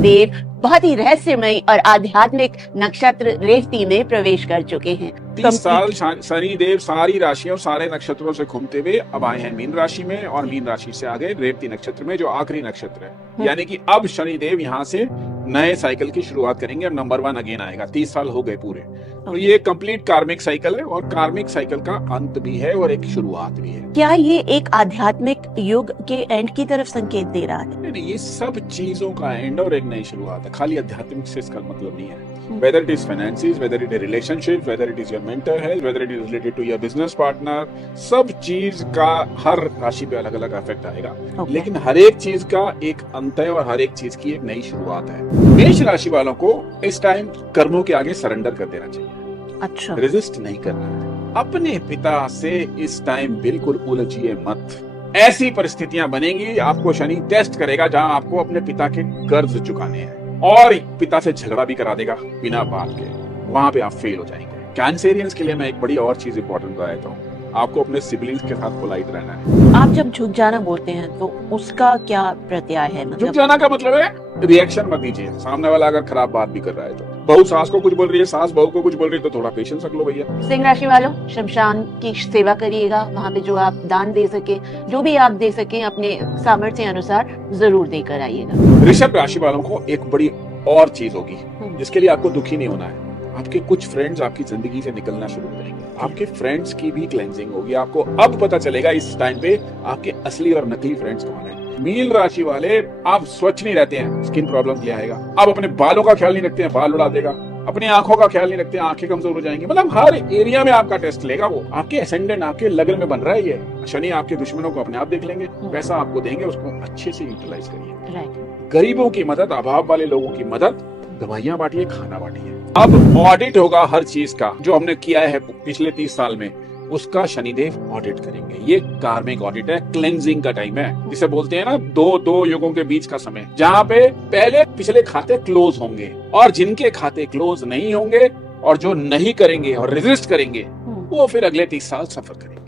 शनिदेव बहुत ही रहस्यमय और आध्यात्मिक नक्षत्र रेवती में प्रवेश कर चुके हैं। 30 साल शनिदेव सारी राशियों सारे नक्षत्रों से घूमते हुए अब आए हैं मीन राशि में, और मीन राशि से आगे रेवती नक्षत्र में, जो आखिरी नक्षत्र है। यानी कि अब शनिदेव यहाँ से नए साइकिल की शुरुआत करेंगे। अब नंबर 1 अगेन आएगा। 30 साल हो गए पूरे। तो ये कंप्लीट कार्मिक साइकिल है, और कार्मिक साइकिल का अंत भी है और एक शुरुआत भी है। क्या ये एक आध्यात्मिक युग के एंड की तरफ संकेत दे रहा है? नहीं, ये सब चीजों का एंड और एक नई शुरुआत है। खाली आध्यात्मिक से इसका मतलब नहीं है। Whether it is finances, whether it is relationships, whether it is your mental health, whether it is related to your business partner, सब चीज का हर राशि पे अलग अलग इफेक्ट आएगा। लेकिन हर एक चीज का एक अंत है और हर एक चीज की एक नई शुरुआत है। मेष राशि वालों को इस टाइम कर्मों के आगे सरेंडर कर देना चाहिए। अच्छा। रेजिस्ट नहीं करना है। अपने पिता से इस टाइम बिल्कुल उलझिए मत। ऐसी परिस्थितियां बनेंगी, आपको शनि टेस्ट करेगा जहां आपको अपने पिता के कर्ज चुकाने हैं, और पिता से झगड़ा भी करा देगा बिना बात के। वहां पे आप फेल हो जाएंगे। कैंसेरियंस के लिए मैं एक बड़ी और चीज इंपॉर्टेंट बता देता हूँ। आपको अपने सिबलिंग्स के साथ पोलाइट रहना है। आप जब झुक जाना बोलते हैं तो उसका क्या प्रत्यय है? झुक जाना का मतलब है रिएक्शन मत दीजिए। सामने वाला अगर खराब बात भी कर रहा है तो, बहू सास को कुछ बोल रही है, सास बहू को कुछ बोल रही है, तो थोड़ा पेशेंस रख लो भैया। सिंह राशि वालों, शमशान की सेवा करिएगा। वहाँ पे जो आप दान दे सके, जो भी आप दे सके अपने सामर्थ्य अनुसार जरूर देकर आइएगा। ऋषभ राशि वालों को एक बड़ी और चीज होगी जिसके लिए आपको दुखी नहीं होना है। आपके कुछ फ्रेंड्स आपकी जिंदगी से निकलना शुरू करेंगे। आपके फ्रेंड्स की भी क्लेंजिंग होगी। आपको अब पता चलेगा इस टाइम पे आपके असली और नकली फ्रेंड्स कौन है। मीन राशि वाले, आप स्वच्छ नहीं रहते हैं, स्किन प्रॉब्लम ले आएगा। आप अपने बालों का ख्याल नहीं रखते हैं, बाल उड़ा देगा। अपनी आंखों का ख्याल नहीं रखते हैं, आंखें कमजोर हो जाएंगी। मतलब हर एरिया में आपका टेस्ट लेगा वो। आपके असेंडेंट आपके लगन में बन रहा है ये शनि। आपके दुश्मनों को अपने आप देख लेंगे, पैसा आपको देंगे, उसको अच्छे से यूटिलाइज करिए। गरीबों की मदद, अभाव वाले लोगों की मदद, दवाइयां बांटिए, खाना बांटिए। अब ऑडिट होगा हर चीज का जो हमने किया है पिछले 30 साल में, उसका शनिदेव ऑडिट करेंगे। ये कार्मिक ऑडिट है, क्लेंजिंग का टाइम है, जिसे बोलते हैं ना दो युगों के बीच का समय, जहाँ पे पहले पिछले खाते क्लोज होंगे, और जिनके खाते क्लोज नहीं होंगे और जो नहीं करेंगे और रेजिस्ट करेंगे, वो फिर अगले 30 साल सफर करेंगे।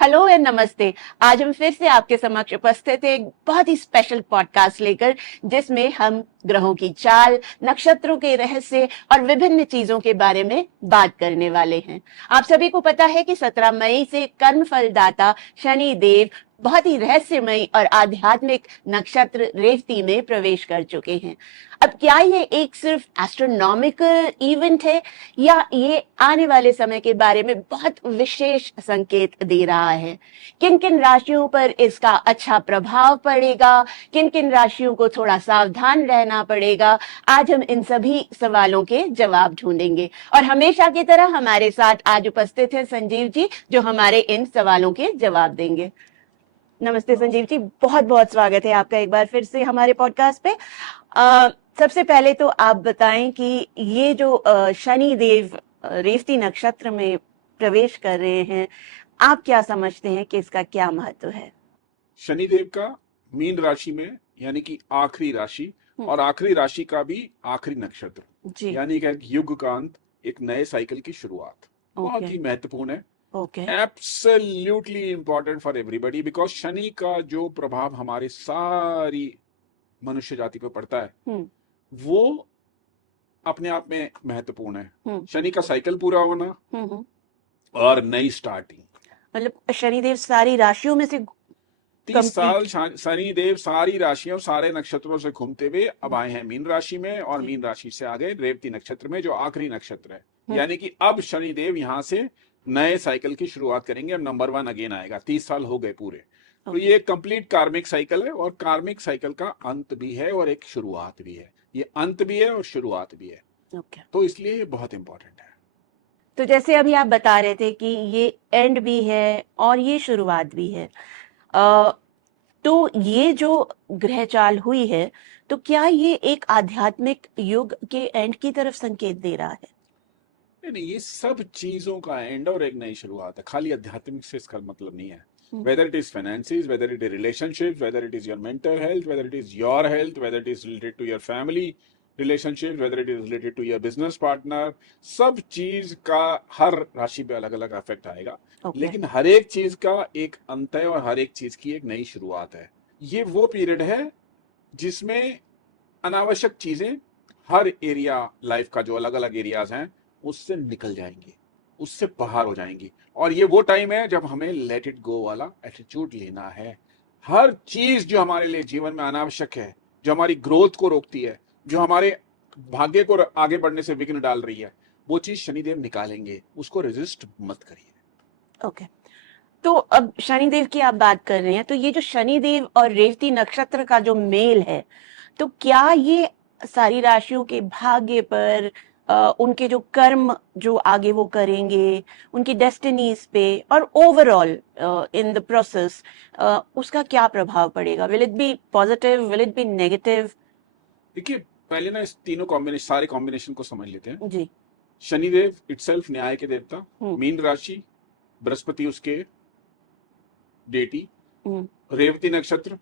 हेलो एंड नमस्ते। आज हम फिर से आपके समक्ष उपस्थित हैं एक बहुत ही स्पेशल पॉडकास्ट लेकर, जिसमें हम ग्रहों की चाल, नक्षत्रों के रहस्य और विभिन्न चीजों के बारे में बात करने वाले हैं। आप सभी को पता है कि 17 मई से कर्म फलदाता शनि देव बहुत ही रहस्यमय और आध्यात्मिक नक्षत्र रेवती में प्रवेश कर चुके हैं। अब क्या ये एक सिर्फ एस्ट्रोनॉमिकल इवेंट है, या ये आने वाले समय के बारे में बहुत विशेष संकेत दे रहा है? किन किन राशियों पर इसका अच्छा प्रभाव पड़ेगा, किन किन राशियों को थोड़ा सावधान रहना पड़ेगा, आज हम इन सभी सवालों के जवाब ढूंढेंगे। और हमेशा की तरह हमारे साथ आज उपस्थित है संजीव जी, जो हमारे इन सवालों के जवाब देंगे। नमस्ते संजीव जी, बहुत बहुत स्वागत है आपका एक बार फिर से हमारे पॉडकास्ट पे। सबसे पहले तो आप बताएं कि ये जो शनि देव रेवती नक्षत्र में प्रवेश कर रहे हैं, आप क्या समझते हैं कि इसका क्या महत्व है? शनिदेव का मीन राशि में, यानी कि आखिरी राशि, और आखिरी राशि का भी आखिरी नक्षत्र, यानी कि एक युग का अंत, एक नए साइकिल की शुरुआत, बहुत ही महत्वपूर्ण है। Absolutely important for everybody, because Shani का जो प्रभाव हमारे सारी मनुष्य जाति पर पड़ता है वो अपने आप में महत्वपूर्ण है। शनि का साइकिल पूरा होना और नई स्टार्टिंग। मतलब शनिदेव सारी राशियों में से 30 साल शनिदेव सारी राशियों सारे नक्षत्रों से घूमते हुए अब आए हैं मीन राशि में, और मीन राशि से आगे रेवती नक्षत्र में, जो आखिरी नक्षत्र है। यानी कि अब शनिदेव यहाँ से नए साइकिल की शुरुआत करेंगे। अब नंबर 1 अगेन आएगा। 30 साल हो गए पूरे। तो ये कंप्लीट कार्मिक साइकिल है, और कार्मिक साइकिल का अंत भी है और एक शुरुआत भी है। ये अंत भी है और शुरुआत भी है। तो इसलिए ये बहुत इंपॉर्टेंट है। तो जैसे अभी आप बता रहे थे कि ये एंड भी है और ये शुरुआत भी है, तो ये जो ग्रह चाल हुई है, तो क्या ये एक आध्यात्मिक युग के एंड की तरफ संकेत दे रहा है? नहीं, ये सब चीजों का एंड और एक नई शुरुआत है। खाली आध्यात्मिक से इसका मतलब नहीं है। Whether it is finances, whether it is relationships, whether it is your mental health, whether it is your health, whether it is related to your family, relationship, whether it is related to your business partner, सब चीज का हर राशि पे अलग अलग effect आएगा। Okay. लेकिन हर एक चीज का एक अंत है और हर एक चीज की एक नई शुरुआत है। ये वो पीरियड है जिसमें अनावश्यक चीजें हर एरिया लाइफ का जो अलग अलग एरियाज हैं उससे निकल जाएंगी, उससे बाहर हो जाएंगी। और ये वो टाइम है जब हमें लेट इट गो वाला एटीट्यूड लेना है। हर चीज जो हमारे लिए जीवन में अनावश्यक है, जो हमारी ग्रोथ को रोकती है, जो हमारे भाग्य को आगे बढ़ने से विघ्न डाल रही है, वो चीज शनिदेव निकालेंगे। उसको रेजिस्ट मत करिए। ओके। तो अब शनिदेव की आप बात कर रहे हैं, तो ये जो शनिदेव और रेवती नक्षत्र का जो मेल है, तो क्या ये सारी राशियों के भाग्य पर, उनके जो कर्म जो आगे वो करेंगे, उनकी डेस्टिनीज पे और ओवरऑल इन द प्रोसेस उसका क्या प्रभाव पड़ेगा? Will it be positive, will it be negative? देखिए, पहले ना इस तीनों कॉम्बिनेशन, सारे कॉम्बिनेशन को समझ लेते हैं। जी। शनिदेव इटसेल्फ न्याय के देवता, हम्म। मीन राशि, बृहस्पति उसके डेटी, हम्म। रेवती नक्षत्र,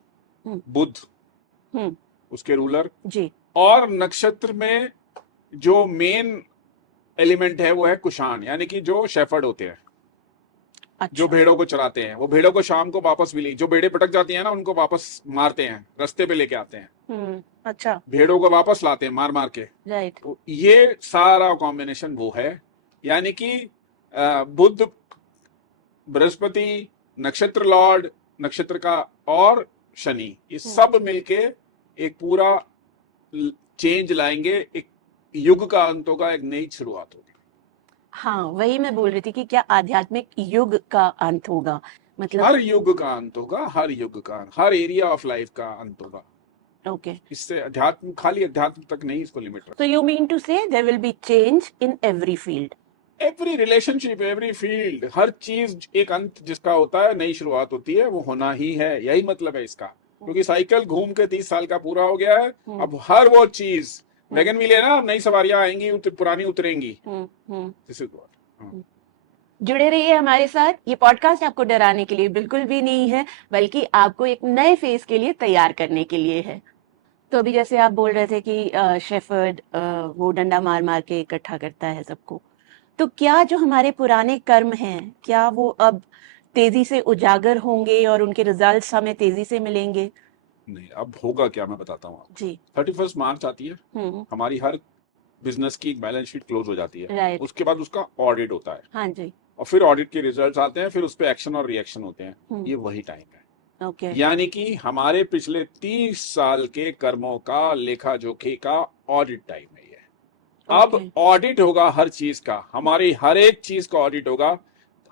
हम्म। बुध हम्म। उसके रूलर, जी। और नक्षत्र में जो मेन एलिमेंट है वो है कुशान, यानी कि जो शेफर्ड होते हैं, जो अच्छा। भेड़ों को चराते हैं। वो भेड़ों को शाम को वापस भी जो भेड़ें भटक जाती हैं ना, उनको वापस मारते हैं, रास्ते पे लेके आते हैं, अच्छा। भेड़ों को वापस लाते हैं मार मार के। राइट। तो ये सारा कॉम्बिनेशन वो है, यानी कि बुध, बृहस्पति, नक्षत्र लॉर्ड, नक्षत्र का, और शनि, ये सब मिलके एक पूरा चेंज लाएंगे। एक युग का अंत होगा, एक नई शुरुआत होगी। हाँ, वही मैं बोल रही थी कि क्या आध्यात्मिक युग का अंत होगा? मतलब हर युग का अंत होगा, हर युग का, हर एरिया ऑफ लाइफ का अंत होगा। ओके। इससे अध्यात्म, खाली अध्यात्म तक नहीं इसको लिमिट रखा। So you mean to say there will be change in every field? Every relationship, every field, हर चीज एक अंत जिसका होता है, नई शुरुआत होती है, वो होना ही है। यही मतलब है इसका, क्योंकि साइकिल घूम के 30 साल का पूरा हो गया है। अब हर वो चीज वैगन व्हील है ना, नई सवारियां आएंगी, पुरानी उतरेंगी। This is what. जुड़े रहिए हमारे साथ। ये पॉडकास्ट आपको डराने के लिए बिल्कुल भी नहीं है, बल्कि आपको एक नए फेज के लिए तैयार करने के लिए है। तो अभी जैसे आप बोल रहे थे कि शेफर्ड वो डंडा मार मार के इकट्ठा करता है सबको, तो क्या जो हमारे पुराने कर्म हैं, क्या वो अब तेजी से उजागर होंगे और उनके रिजल्ट्स हमें तेजी से मिलेंगे? नहीं, अब होगा क्या, मैं बताता हूँ आपको। जी। 31 मार्च आती है, हमारी हर बिजनेस की एक बैलेंस शीट क्लोज हो जाती है। राइट। उसके बाद उसका ऑडिट होता है। हाँ जी। और फिर ऑडिट के रिजल्ट्स आते हैं, फिर उस पर एक्शन और रिएक्शन होते हैं। ये वही टाइम है। ओके। यानी कि हमारे पिछले 30 साल के कर्मों का लेखा जोखे का ऑडिट टाइम है ये। अब ऑडिट होगा हर चीज का, हमारी हर एक चीज का ऑडिट होगा।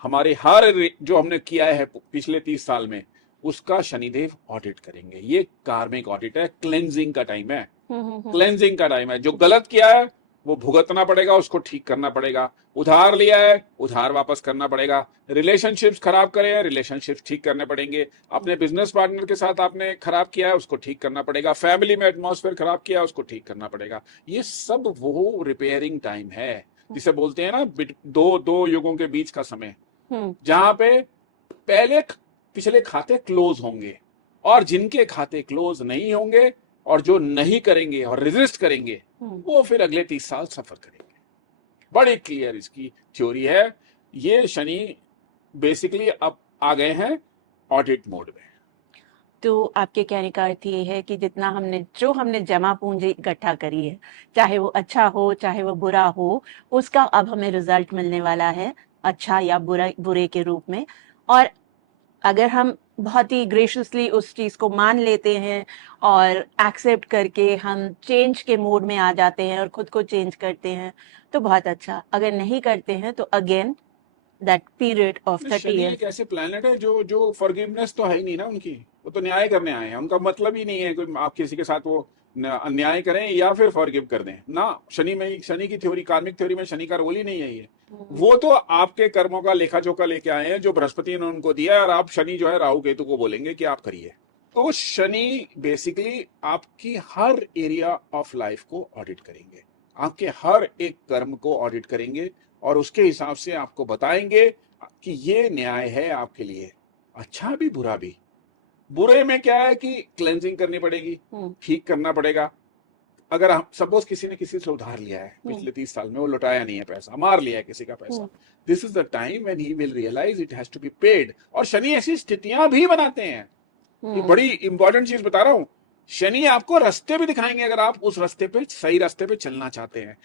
हमारे हर जो हमने किया है पिछले 30 साल में, उसका शनिदेव ऑडिट करेंगे। ये कार्मिक ऑडिट है, क्लेंजिंग का टाइम है। क्लेंजिंग का टाइम है। जो गलत किया है वो भुगतना पड़ेगा, उसको ठीक करना पड़ेगा। उधार लिया है, उधार वापस करना पड़ेगा। रिलेशनशिप्स खराब करे हैं, रिलेशनशिप्स ठीक करने पड़ेंगे। अपने बिजनेस पार्टनर के साथ आपने खराब किया है, उसको ठीक करना पड़ेगा। फैमिली में एटमॉस्फेयर खराब किया है, उसको ठीक करना पड़ेगा। ये सब वो रिपेयरिंग टाइम है जिसे बोलते हैं ना दो युगों के बीच का समय, जहां पे पहले पिछले खाते क्लोज होंगे, और जिनके खाते क्लोज नहीं होंगे और जो नहीं करेंगे और रेजिस्ट करेंगे, वो फिर अगले 30 साल सफर करेंगे। बड़ी क्लियर इसकी थ्योरी है। ये शनि बेसिकली अब आ गए हैं ऑडिट मोड में। तो आपके कहने का अर्थ ये है कि जितना हमने जमा पूंजी इकट्ठा करी है, चाहे वो अच्छा हो चाहे वो बुरा हो, उसका अब हमें रिजल्ट मिलने वाला है, अच्छा या बुरे के रूप में। और अगर हम बहुत ही ग्रेशियसली उस चीज को मान लेते हैं और एक्सेप्ट करके हम चेंज के मोड में आ जाते हैं और खुद को चेंज करते हैं, तो बहुत अच्छा। अगर नहीं करते हैं तो again that period of 30 Shani years। एक ऐसे प्लेनेट है जो फॉरगिवनेस तो है ही नहीं ना उनकी। वो तो न्याय करने आए हैं, उनका मतलब ही नहीं है कोई आप किसी के साथ वो अन्याय करें या फिर फॉरगिव कर दें ना। शनि की थ्योरी, कार्मिक थ्योरी में शनि का रोल ही नहीं है ये। वो तो आपके कर्मों का लेखा जोखा लेके आए हैं जो बृहस्पति ने उनको दिया है, और आप शनि जो है राहु केतु को बोलेंगे कि आप करिए। तो शनि बेसिकली आपकी हर एरिया ऑफ लाइफ को ऑडिट करेंगे, आपके हर एक कर्म को ऑडिट करेंगे, और उसके हिसाब से आपको बताएंगे कि ये न्याय है आपके लिए, अच्छा भी बुरा भी। बुरे में क्या है कि क्लेंजिंग करनी पड़ेगी, ठीक करना पड़ेगा, अगर हम सपोज किसी ने किसी से उधार लिया है पिछले 30 साल में, वो लौटाया नहीं है पैसा, मार लिया है किसी का पैसा, this is the time when he will realise it has to be paid. और शनि ऐसी स्थितियां भी बनाते हैं, ये बड़ी इंपॉर्टेंट चीज बता रहा हूं, शनि आपको रास्ते भी दिखाएंगे अगर आप उस रास्ते पे, सही रास्ते पे चलना चाहते हैं।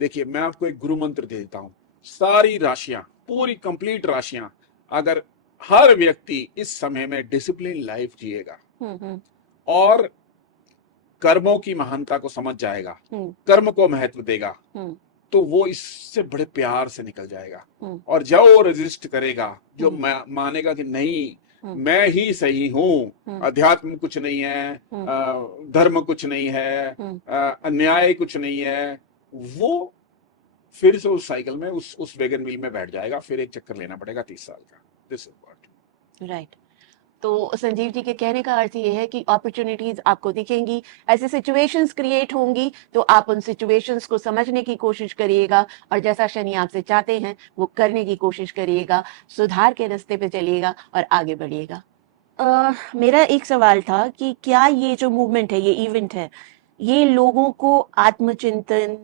देखिए मैं आपको एक गुरु मंत्र दे देता हूं, सारी राशियां, पूरी कंप्लीट राशियां, अगर हर व्यक्ति इस समय में डिसिप्लिन लाइफ जिएगा और कर्मों की महानता को समझ जाएगा, कर्म को महत्व देगा, तो वो इससे बड़े प्यार से निकल जाएगा। और जब वो रेजिस्ट करेगा, जो मानेगा कि नहीं मैं ही सही हूं, अध्यात्म कुछ नहीं है, धर्म कुछ नहीं है, अन्याय कुछ नहीं है, वो फिर से उस साइकिल में, उस वैगन व्हील में बैठ जाएगा, फिर एक चक्कर लेना पड़ेगा 30 साल का। This is what. राइट। तो संजीव जी के कहने का अर्थ ये है कि अपॉर्चुनिटीज आपको दिखेंगी, ऐसे सिचुएशंस क्रिएट होंगी, तो आप उन सिचुएशंस को समझने की कोशिश करिएगा और जैसा शनि आपसे चाहते हैं वो करने की कोशिश करिएगा, सुधार के रास्ते पे चलिएगा और आगे बढ़िएगा। मेरा एक सवाल था कि क्या ये जो मूवमेंट है, ये इवेंट है, ये लोगों को आत्मचिंतन,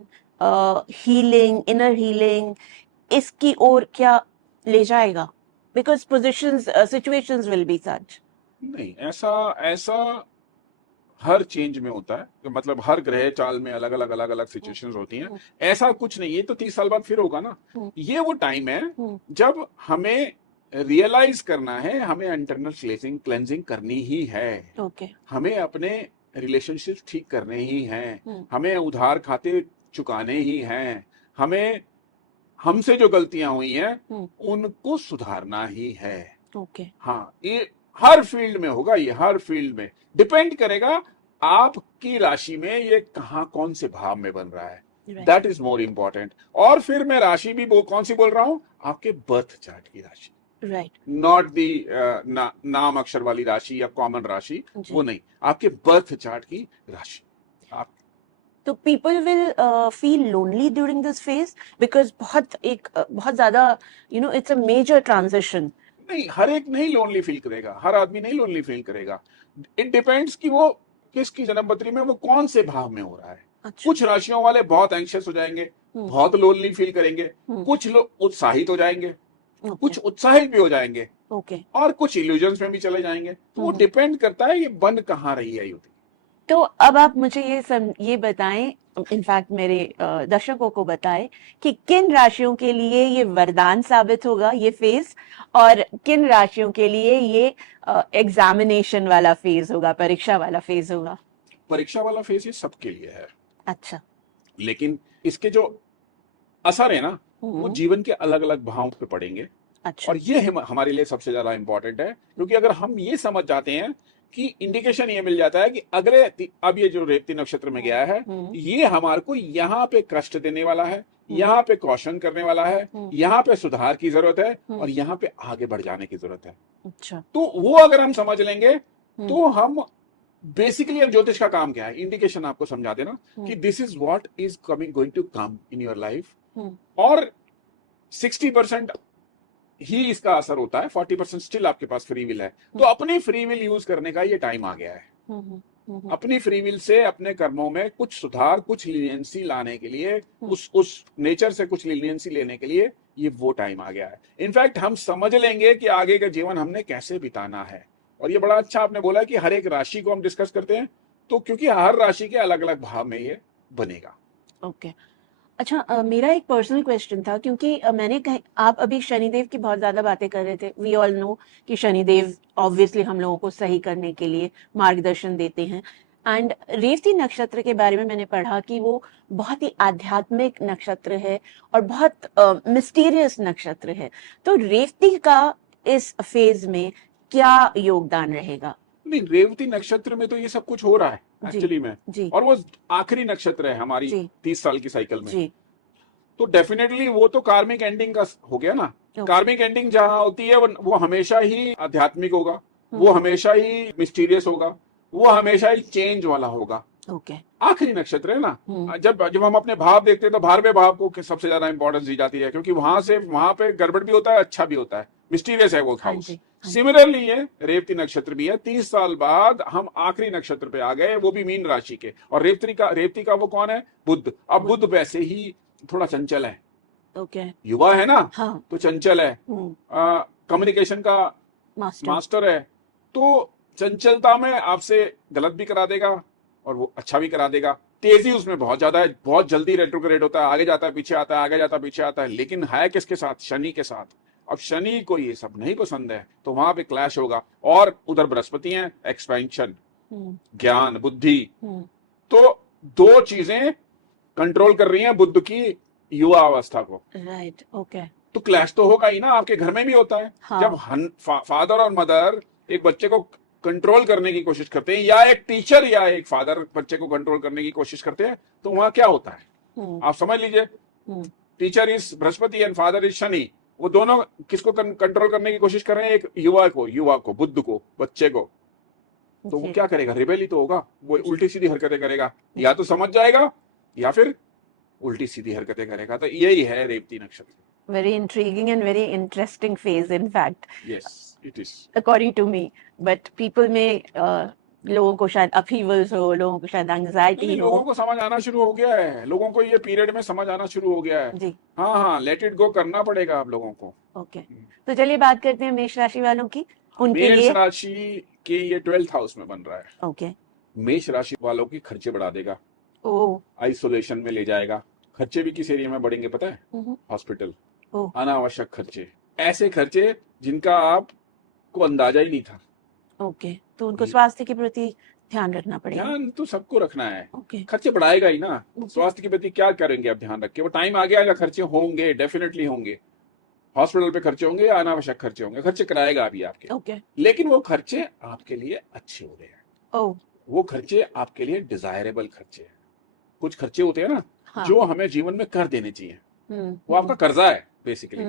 हीलिंग, इनर हीलिंग, इसकी ओर क्या ले जाएगा? Because positions, situations will be such. नहीं, ऐसा हर चेंज में होता है, तो मतलब हर ग्रह चाल में अलग अलग सिचुएशंस होती हैं। ऐसा कुछ नहीं, ये तो 30 साल बाद फिर होगा ना। ये वो टाइम है जब हमें रियलाइज करना है, हमें इंटरनल क्लेंजिंग करनी ही है। Okay. हमें अपने रिलेशनशिप ठीक करने ही हैं, हमें उधार खाते चुकाने ही हैं, हमें हमसे जो गलतियां हुई हैं उनको सुधारना ही है। Okay. हाँ, ये हर फील्ड में होगा, ये हर फील्ड में डिपेंड करेगा आपकी राशि में ये कहाँ कौन से भाव में बन रहा है, दैट इज मोर इम्पोर्टेंट। और फिर मैं राशि भी कौन सी बोल रहा हूँ, आपके बर्थ चार्ट की राशि, राइट, नॉट दी नाम अक्षर वाली राशि या कॉमन राशि, वो नहीं, आपके बर्थ चार्ट की राशि। आप तो people will feel lonely during this phase because बहुत ज्यादा it's a major transition. नहीं, हर एक नहीं लोनली फील करेगा, हर आदमी नहीं लोनली फील करेगा। इट डिपेंड्स कि वो किसकी जन्मपत्री में वो कौन से भाव में हो रहा है। अच्छा। कुछ राशियों वाले बहुत एंग्शियस हो जाएंगे, बहुत लोनली फील करेंगे, कुछ लोग उत्साहित हो जाएंगे, कुछ उत्साहित भी हो जाएंगे, और कुछ इल्यूजन्स में भी चले जाएंगे। तो वो डिपेंड करता है ये बन कहाँ रही है युति। तो अब आप मुझे ये बताएं, इनफैक्ट मेरे दर्शकों को बताएं कि किन राशियों के लिए ये वरदान साबित होगा ये फेज, और किन राशियों के लिए ये एग्जामिनेशन वाला फेज होगा, परीक्षा वाला फेज होगा। परीक्षा वाला फेज ये सबके लिए है। अच्छा। लेकिन इसके जो असर है ना, वो जीवन के अलग अलग भावों पे पड़ेंगे। अच्छा। और ये हमारे लिए सबसे ज्यादा इंपॉर्टेंट है, क्योंकि अगर हम ये समझ जाते हैं कि इंडिकेशन ये मिल जाता है कि अगले, अब ये जो रेवती नक्षत्र में गया है, ये हमारे को यहाँ पे कष्ट देने वाला है, यहाँ पे कौशन करने वाला है, यहाँ पे सुधार की जरूरत है, और यहाँ पे आगे बढ़ जाने की जरूरत है। अच्छा। तो वो अगर हम समझ लेंगे तो हम बेसिकली, अब ज्योतिष का काम क्या है, इंडिकेशन आपको समझा देना कि this is what is coming going to come in your life, और 60% ही इसका असर होता है, 40% स्टिल आपके पास फ्री विल है। तो अपनी फ्री विल यूज करने का ये टाइम आ गया है। अपनी फ्री विल से अपने कर्मों में कुछ सुधार, कुछ लीनियंसी लाने के लिए, उस नेचर से कुछ लीनियंसी लेने के लिए ये वो टाइम आ गया है। इनफैक्ट हम समझ लेंगे कि आगे का जीवन हमने कैसे बिताना है। और ये बड़ा अच्छा आपने बोला कि हर एक राशि को हम डिस्कस करते हैं, तो क्योंकि हर राशि के अलग अलग भाव में ये बनेगा। ओके। अच्छा, मेरा एक पर्सनल क्वेश्चन था, क्योंकि आप अभी शनिदेव की बहुत ज्यादा बातें कर रहे थे। वी ऑल नो कि शनिदेव ऑब्वियसली हम लोगों को सही करने के लिए मार्गदर्शन देते हैं। एंड रेवती नक्षत्र के बारे में मैंने पढ़ा कि वो बहुत ही आध्यात्मिक नक्षत्र है और बहुत मिस्टीरियस नक्षत्र है। तो रेवती का इस फेज में क्या योगदान रहेगा? नहीं, रेवती नक्षत्र में तो ये सब कुछ हो रहा है एक्चुअली में, और वो आखिरी नक्षत्र है हमारी 30 साल की साइकिल में। तो डेफिनेटली वो तो कार्मिक एंडिंग का हो गया ना। कार्मिक एंडिंग जहां होती है वो हमेशा ही आध्यात्मिक होगा, वो हमेशा ही मिस्टीरियस होगा, वो हमेशा ही चेंज वाला होगा। आखिरी नक्षत्र है ना। जब हम अपने भाव देखते हैं तो 12वें भाव को सबसे ज्यादा इंपॉर्टेंस दी जाती है, क्योंकि वहां पे गड़बड़ भी होता है, अच्छा भी होता है। मिस्टीरियस है वो हाँ हाउस। जी, हाँ जी। सिमिलरली ये रेवती नक्षत्र भी है, 30 साल बाद हम आखिरी नक्षत्र पे आ गए, वो भी मीन राशि के। और रेवती का वो कौन है? बुध। अब बुध। बुध वैसे ही थोड़ा चंचल है, ओके। युवा है ना, हाँ। तो चंचल है, कम्युनिकेशन का मास्टर। मास्टर है, तो चंचलता में आपसे गलत भी करा देगा और वो अच्छा भी करा देगा। तेजी उसमें बहुत ज्यादा है, बहुत जल्दी रेट्रोग्रेड होता है, आगे जाता है पीछे आता है, आगे जाता है पीछे आता है, लेकिन है किसके साथ? शनि के साथ। अब शनि को ये सब नहीं पसंद है, तो वहां पे क्लैश होगा। और उधर बृहस्पति है, एक्सपेंशन, ज्ञान, बुद्धि। तो दो चीजें कंट्रोल कर रही हैं बुद्ध की युवा अवस्था को। Right, okay. तो क्लैश तो होगा ही ना, आपके घर में भी होता है। हाँ। जब फादर और मदर एक बच्चे को कंट्रोल करने की कोशिश करते हैं, या एक टीचर या एक फादर बच्चे को कंट्रोल करने की कोशिश करते हैं, तो वहां क्या होता है आप समझ लीजिए। Teacher is Brihaspati and father is Shani. वो दोनों किसको कंट्रोल करने की कोशिश कर रहे हैं? एक युवा को, बुद्ध को, बच्चे को। तो वो क्या करेगा? रिबेल ही तो होगा, वो उल्टी सीधी हरकतें करेगा, या तो समझ जाएगा या फिर उल्टी सीधी हरकतें करेगा। तो यही है रेवती नक्षत्र। Very intriguing and very interesting phase in fact, yes it is, according to me. But people में लोगों को शायद अपहीवल्स हो, लोगों को शायद एंग्जाइटी हो। लोगों को समझ आना शुरू हो गया है, लोगों को ये पीरियड में समझ आना शुरू हो गया है जी। हाँ हाँ, लेट इट गो करना पड़ेगा आप लोगों को। ओके, तो चलिए बात करते हैं मेष राशि वालों की, उनके मेष लिए। राशि के ये 12th हाउस में बन रहा है। ओके। मेष राशि वालों की खर्चे बढ़ा देगा, ओ। आइसोलेशन में ले जाएगा। खर्चे भी किस एरिया में बढ़ेंगे पता है? हॉस्पिटल, अनावश्यक खर्चे, ऐसे खर्चे जिनका आपको अंदाजा ही नहीं था। ओके, तो उनको स्वास्थ्य के प्रति ध्यान रखना पड़ेगा। ध्यान तो सबको रखना है, ओके। खर्चे बढ़ाएगा ही ना। स्वास्थ्य के प्रति क्या करेंगे आप? ध्यान रख के, वो टाइम आ गया, खर्चे होंगे, डेफिनेटली होंगे। हॉस्पिटल पे खर्चे होंगे, अनावश्यक खर्चे होंगे, खर्चे कराएगा अभी आपके। ओके। लेकिन वो खर्चे आपके लिए अच्छे हो रहे हैं। ओ। वो खर्चे आपके लिए डिजायरेबल खर्चे हैं। कुछ खर्चे होते हैं ना, हाँ। जो हमें जीवन में कर देने चाहिए, वो आपका कर्जा है बेसिकली।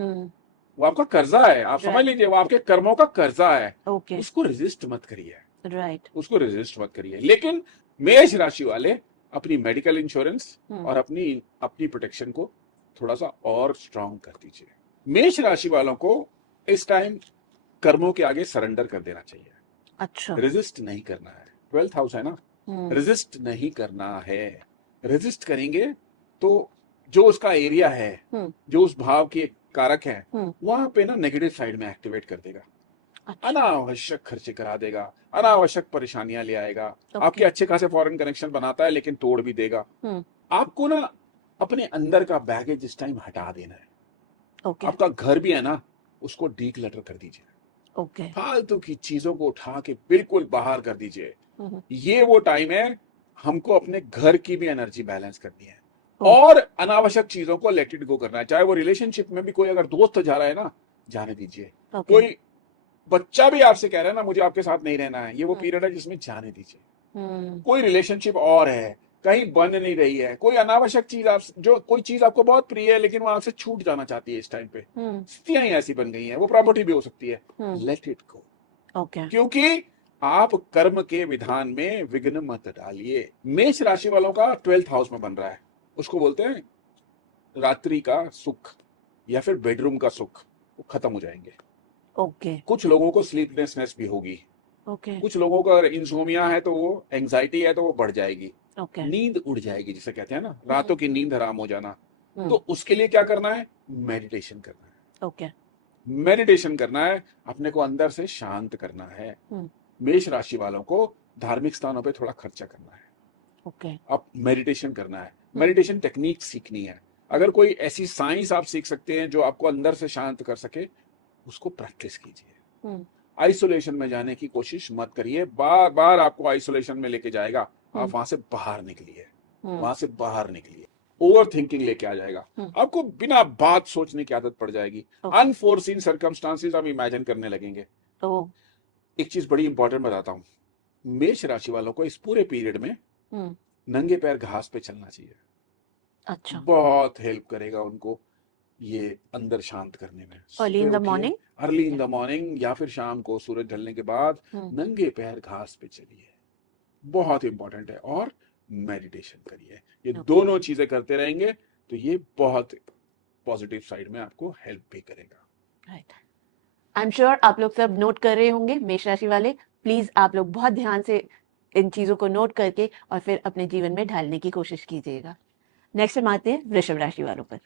वो आपका कर्जा है, आप समझ लीजिए, वो आपके कर्मों का कर्जा है। ओके। उसको रेजिस्ट मत करिए, राइट। उसको रेजिस्ट मत करिए। लेकिन मेष राशि वाले अपनी मेडिकल इंश्योरेंस और अपनी प्रोटेक्शन को थोड़ा सा और स्ट्रांग कर दीजिए। मेष राशि वालों को इस टाइम कर्मों के आगे सरेंडर कर देना चाहिए। अच्छा। रेजिस्ट नहीं करना है। 12th हाउस है ना, रेजिस्ट नहीं करना है। रेजिस्ट करेंगे तो जो उसका एरिया है, जो उस भाव के कारक है, वहां पे ना नेगेटिव साइड में एक्टिवेट कर देगा। अच्छा। अनावश्यक खर्चे करा देगा, अनावश्यक परेशानियां ले आएगा। आपके अच्छे खासे फॉरेन कनेक्शन बनाता है, लेकिन तोड़ भी देगा। आपको ना अपने अंदर का बैगेज इस टाइम हटा देना है। आपका घर भी है ना, उसको डीक्लटर कर दीजिए। फालतू की चीजों को उठा के बिल्कुल बाहर कर दीजिए। ये वो टाइम है, हमको अपने घर की भी एनर्जी बैलेंस करनी है और अनावश्यक चीजों को लेट इट गो करना है। चाहे वो रिलेशनशिप में भी कोई अगर दोस्त जा रहा है ना, जाने दीजिए। कोई बच्चा भी आपसे कह रहा है ना मुझे आपके साथ नहीं रहना है, ये वो पीरियड है जिसमें जाने दीजिए। कोई रिलेशनशिप और है, कहीं बन नहीं रही है, कोई अनावश्यक चीज आप, जो कोई चीज आपको बहुत प्रिय है लेकिन वो आपसे छूट जाना चाहती है इस टाइम पे, स्थितियां ही ऐसी बन गई हैं, वो प्रॉपर्टी भी हो सकती है, लेट इट गो। क्योंकि आप कर्म के विधान में विघ्न मत डालिए। मेष राशि वालों का 12th हाउस में बन रहा है, उसको बोलते हैं रात्रि का सुख या फिर बेडरूम का सुख, वो खत्म हो जाएंगे। कुछ लोगों को स्लीपलेसनेस भी होगी। कुछ लोगों का इंसोमिया है तो वो एंजाइटी है तो वो बढ़ जाएगी। नींद उड़ जाएगी, जिसे कहते हैं ना, रातों की नींद हराम हो जाना। तो उसके लिए क्या करना है? मेडिटेशन करना है। मेडिटेशन करना है, अपने को अंदर से शांत करना है। मेष राशि वालों को धार्मिक स्थानों पे थोड़ा खर्चा करना है। अब मेडिटेशन करना है, मेडिटेशन टेक्निक सीखनी है। अगर कोई ऐसी साइंस आप सीख सकते हैं जो आपको अंदर से शांत कर सके, उसको प्रैक्टिस कीजिए। आइसोलेशन में जाने की कोशिश मत करिए, बार बार आपको आइसोलेशन में लेके जाएगा। आप वहां से बाहर निकलिए, वहां से बाहर निकलिए। ओवर थिंकिंग लेके आ जाएगा, आपको बिना बात सोचने की आदत पड़ जाएगी। अनफोर्सीन सर्कमस्टांसेस आप इमेजिन करने लगेंगे। एक चीज बड़ी इंपॉर्टेंट बताता हूं, मेष राशि वालों को इस पूरे पीरियड में नंगे पैर घास पे चलना चाहिए। अच्छा। बहुत हेल्प करेगा उनको ये अंदर शांत करने में। अर्ली इन द मॉर्निंग या फिर शाम को सूरज ढलने के बाद नंगे पैर घास पे चलिए, बहुत इंपॉर्टेंट है। और मेडिटेशन करिए। ये दोनों चीजें करते रहेंगे तो ये बहुत पॉजिटिव साइड में आपको हेल्प भी करेगा। आई एम श्योर आप लोग सब नोट कर रहे होंगे। मेष राशि वाले, प्लीज आप लोग बहुत ध्यान से इन चीजों को नोट करके और फिर अपने जीवन में ढालने की कोशिश कीजिएगा। नेक्स्ट हम आते हैं वृषभ राशि वालों पर।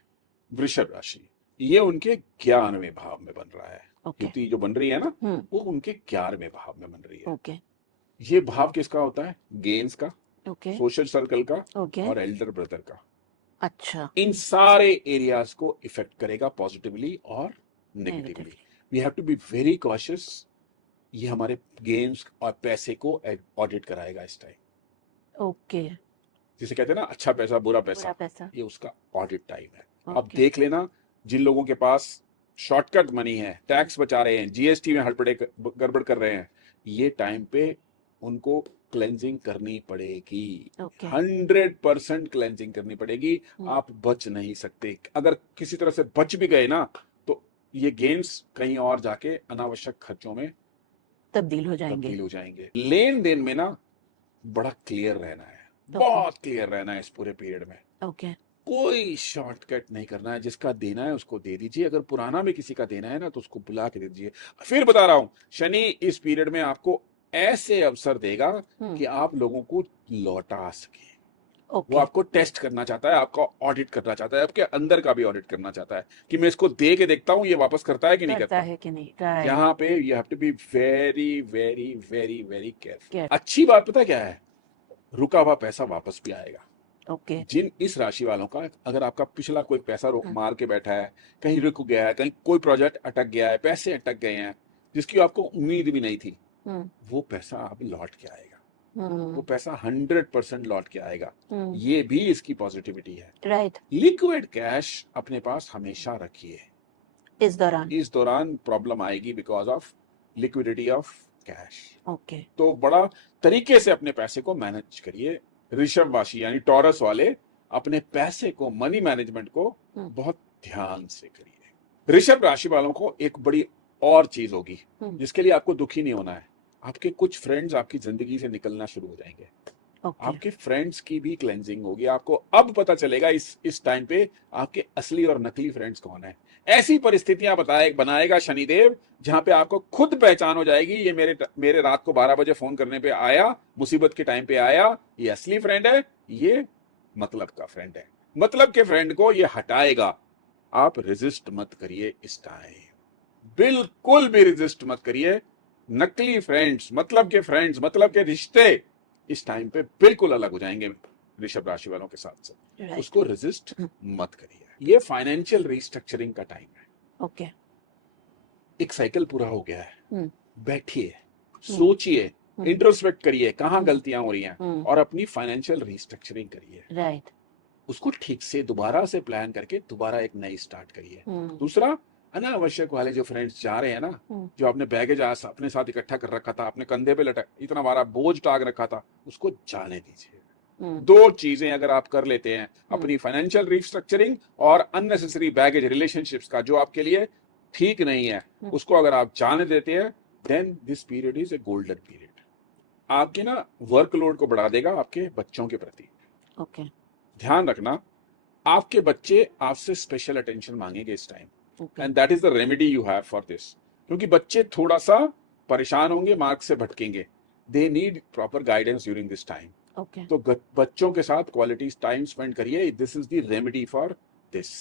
वृषभ राशि, ये उनके 11वें भाव में बन रहा है। ओके। युति जो बन रही है ना, हम्म। वो उनके 11वें भाव में बन रही है। ओके। ये भाव किसका होता है? गेन्स का, ओके। सोशल सर्कल का ओके। और एल्डर ब्रदर का। अच्छा। इन सारे एरियाज को इफेक्ट करेगा पॉजिटिवली और negatively. We have to be very cautious. ये हमारे गेम्स और पैसे को ऑडिट कराएगा इस टाइम। ओके। जिसे कहते हैं ना, अच्छा पैसा बुरा पूरा पैसा, पैसा। ये उसका ऑडिट टाइम है। अब ओके। देख लेना, जिन लोगों के पास शॉर्टकट मनी है, टैक्स बचा रहे हैं, जीएसटी में हड़बड़े गड़बड़ कर रहे हैं, ये टाइम पे उनको क्लेंजिंग करनी पड़ेगी। ओके। 100% क्लेंजिंग करनी पड़ेगी। आप बच नहीं सकते। अगर किसी तरह से बच भी गए ना, तो ये गेम्स कहीं और जाके अनावश्यक खर्चों में तब्दील हो जाएंगे। तब्दील हो जाएंगे। लेन देन में ना बड़ा क्लियर रहना है, बहुत क्लियर रहना है इस पूरे पीरियड में। ओके। कोई शॉर्टकट नहीं करना है। जिसका देना है उसको दे दीजिए। अगर पुराना में किसी का देना है ना, तो उसको बुला के दे दीजिए। फिर बता रहा हूं, शनि इस पीरियड में आपको ऐसे अवसर देगा कि आप लोगों को लौटा सके। वो आपको टेस्ट करना चाहता है, आपका ऑडिट करना चाहता है, आपके अंदर का भी ऑडिट करना चाहता है कि मैं इसको दे के देखता हूं, ये वापस करता है कि नहीं करता है कि नहीं। राइट। यहाँ पे you have to be very very very very careful. अच्छी बात पता क्या है? रुका हुआ पैसा वापस भी आएगा। ओके। जिन इस राशि वालों का, अगर आपका पिछला कोई पैसा रोक मार के बैठा है, कहीं रुक गया है, कहीं कोई प्रोजेक्ट अटक गया है, पैसे अटक गए हैं जिसकी आपको उम्मीद भी नहीं थी, वो पैसा अब लौट के आएगा। वो पैसा 100% लौट के आएगा। ये भी इसकी पॉजिटिविटी है। राइट। लिक्विड कैश अपने पास हमेशा रखिए। इस दौरान प्रॉब्लम आएगी because of liquidity of cash. Okay. तो बड़ा तरीके से अपने पैसे को मैनेज करिए। ऋषभ राशि यानी टॉरस वाले अपने पैसे को, मनी मैनेजमेंट को बहुत ध्यान से करिए। ऋषभ राशि वालों को एक बड़ी और चीज होगी जिसके लिए आपको दुखी नहीं होना है। आपके कुछ फ्रेंड्स आपकी जिंदगी से निकलना शुरू हो जाएंगे। आपके फ्रेंड्स की भी क्लेंजिंग होगी। आपको अब पता चलेगा इस टाइम पे आपके असली और नकली फ्रेंड्स कौन है। ऐसी परिस्थितियां बनाएगा शनिदेव जहां पे आपको खुद पहचान हो जाएगी, ये मेरे रात को 12 बजे फोन करने पे आया, मुसीबत के टाइम पे आया, ये असली फ्रेंड है, ये मतलब का फ्रेंड है। मतलब के फ्रेंड को ये हटाएगा। आप रेजिस्ट मत करिए इस टाइम, बिल्कुल भी रेजिस्ट मत करिए। नकली फ्रेंड्स, मतलब के रिश्ते इस टाइम पे बिल्कुल अलग हो जाएंगे ऋषभ राशि वालों के साथ से। उसको रेजिस्ट मत करिए। ये फाइनेंशियल रिस्ट्रक्चरिंग का टाइम है। ओके। एक साइकिल पूरा हो गया है। बैठिए, सोचिए, इंट्रोस्पेक्ट करिए कहाँ गलतियां हो रही हैं और अपनी फाइनेंशियल रिस्ट्रक्चरिंग करिए। राइट। उसको ठीक से दोबारा से प्लान करके दोबारा एक नई स्टार्ट करिए। दूसरा, अनावश्यक वाले जो फ्रेंड्स जा रहे हैं ना, जो आपने बैगेज अपने साथ इकट्ठा कर रखा था, अपने कंधे पे लटक इतना बड़ा बोझ टांग रखा था, उसको जाने दीजिए। दो चीजें अगर आप कर लेते हैं, अपनी फाइनेंशियल रिस्ट्रक्चरिंग और अननेसेसरी बैगेज रिलेशनशिप्स का जो आपके लिए ठीक नहीं है, उसको अगर आप जाने देते हैं, then this period is a golden period. आपके ना वर्कलोड को बढ़ा देगा आपके बच्चों के प्रति। ओके। ध्यान रखना, आपके बच्चे आपसे स्पेशल अटेंशन मांगेंगे इस time, and that is the remedy you have for this. क्योंकि बच्चे थोड़ा सा परेशान होंगे, मार्क से भटकेंगे। They need proper guidance during this time. तो बच्चों के साथ क्वालिटी टाइम स्पेंड करिए। This is the remedy for this.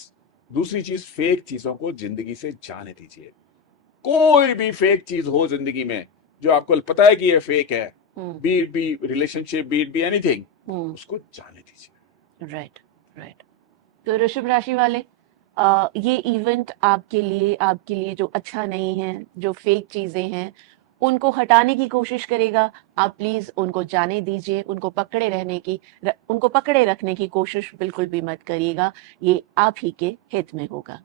दूसरी चीज, फेक चीजों को जिंदगी से जाने दीजिए। कोई भी फेक चीज हो जिंदगी में जो आपको पता है कि ये फेक है, be it be relationship, be it be anything, उसको जाने दीजिए। राइट। राइट। तो ऋषभ राशि वाले, ये इवेंट आपके लिए जो अच्छा नहीं है, जो फेक चीजें हैं, उनको हटाने की कोशिश करेगा। आप प्लीज उनको जाने दीजिए। उनको पकड़े रखने की कोशिश बिल्कुल भी मत करिएगा। ये आप ही के हित में होगा।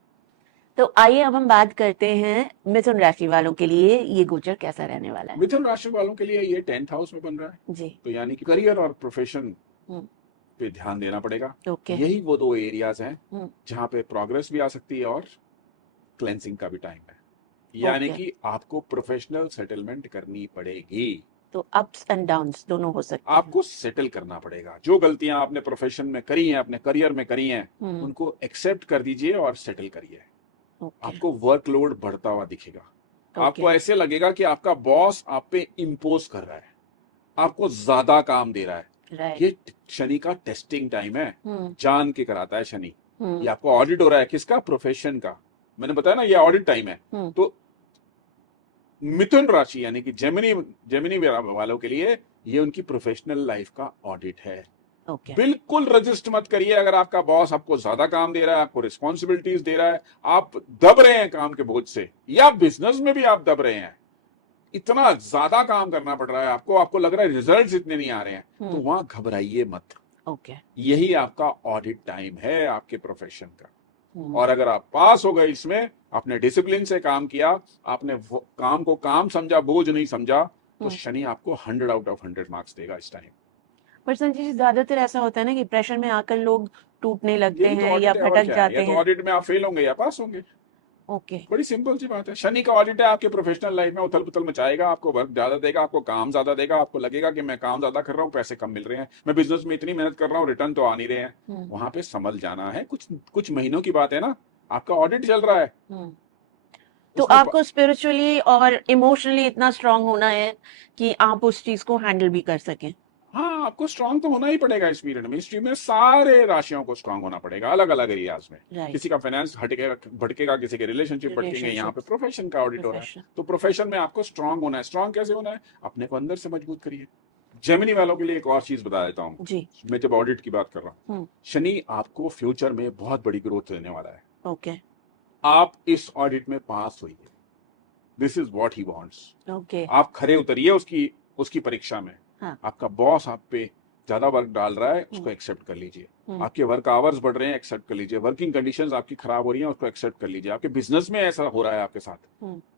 तो आइए अब हम बात करते हैं मिथुन राशि वालों के लिए ये गोचर कैसा रहने वाला है। मिथुन राशि वालों के लिए ये 10th हाउस में बन रहा है जी। तो यानी कि करियर और प्रोफेशन पे ध्यान देना पड़ेगा। यही वो दो एरियाज हैं जहां पे प्रोग्रेस भी आ सकती है और क्लेंसिंग का भी टाइम है। यानी कि आपको प्रोफेशनल सेटलमेंट करनी पड़ेगी। तो अप्स एंड डाउन्स दोनों हो सकते हैं। आपको सेटल करना पड़ेगा। जो गलतियां आपने प्रोफेशन में करी हैं, अपने करियर में करी हैं, उनको एक्सेप्ट कर दीजिए और सेटल करिए। आपको वर्कलोड बढ़ता हुआ दिखेगा। आपको ऐसे लगेगा कि आपका बॉस आप पे इम्पोज कर रहा है, आपको ज्यादा काम दे रहा है। राइट। ये शनि का टेस्टिंग टाइम है, जान के कराता है शनि। हम्म। ये आपको ऑडिट हो रहा है, किसका? प्रोफेशन का। मैंने बताया ना, ये ऑडिट टाइम है। तो मिथुन राशि यानी कि जेमिनी वालों के लिए ये उनकी प्रोफेशनल लाइफ का ऑडिट है। ओके। बिल्कुल रजिस्ट मत करिए अगर आपका बॉस आपको ज्यादा काम दे रहा है, आपको रिस्पॉन्सिबिलिटीज दे रहा है, आप दब रहे हैं काम के बोझ से, या बिजनेस में भी आप दब रहे हैं, इतना ज्यादा काम करना पड़ रहा है आपको, आपको लग रहा है रिजल्ट्स इतने नहीं आ रहे हैं, तो वहां घबराइए मत। ओके। यही आपका ऑडिट टाइम है आपके प्रोफेशन का। और अगर आप पास हो गए इसमें, आपने डिसिप्लिन से काम किया, आपने काम को काम समझा, बोझ नहीं समझा, तो शनि आपको 100 आउट ऑफ 100 मार्क्स देगा इस टाइम। पर संजय जी, ज्यादातर ऐसा होता है ना कि प्रेशर में आकर लोग टूटने लगते यही तो हैं ऑडिट या है, और भटक क्या है? जाते ये तो हैं। ऑडिट में आप फेल होंगे या पास होंगे। ओके। बड़ी सिंपल सी बात है। शनि का ऑडिट है आपके प्रोफेशनल लाइफ में, उथल पुथल मचाएगा, आपको वर्क ज्यादा देगा, आपको काम ज्यादा देगा, आपको लगेगा कि मैं काम ज्यादा कर रहा हूँ, पैसे कम मिल रहे हैं, मैं बिजनेस में इतनी मेहनत कर रहा हूँ, रिटर्न तो आ नहीं रहे हैं। वहां पे संभल जाना है, कुछ कुछ महीनों की बात है ना, आपका ऑडिट चल रहा है। तो आपको स्पिरिचुअली और इमोशनली इतना स्ट्रांग होना है कि आप उस चीज को हैंडल भी कर सकें। हाँ, आपको स्ट्रांग तो होना ही पड़ेगा इस पीरियड में। इस पीरियड में सारे राशियों को स्ट्रांग होना पड़ेगा, अलग अलग एरियाज में। Right. किसी का फाइनेंस भटकेगा, किसी के रिलेशनशिप भटकेंगे, यहाँ पे प्रोफेशन का ऑडिट हो रहा है। तो प्रोफेशन में आपको स्ट्रांग होना है। स्ट्रांग कैसे होना है? अपने को अंदर से मजबूत करिए। जेमिनी वालों के लिए एक और चीज बता देता हूँ जी। मैं जब ऑडिट की बात कर रहा हूँ, शनि आपको फ्यूचर में बहुत बड़ी ग्रोथ देने वाला है। ओके। आप इस ऑडिट में पास होइए, this is what he wants. Okay. आप खरे उतरिए उसकी परीक्षा में। हाँ। आपका बॉस आप पे ज्यादा वर्क डाल रहा है, उसको एक्सेप्ट कर लीजिए। आपके वर्क आवर्स बढ़ रहे हैं, एक्सेप्ट कर लीजिए। वर्किंग कंडीशंस आपकी खराब हो रही हैं, उसको एक्सेप्ट कर लीजिए। आपके बिजनेस में ऐसा हो रहा है आपके साथ,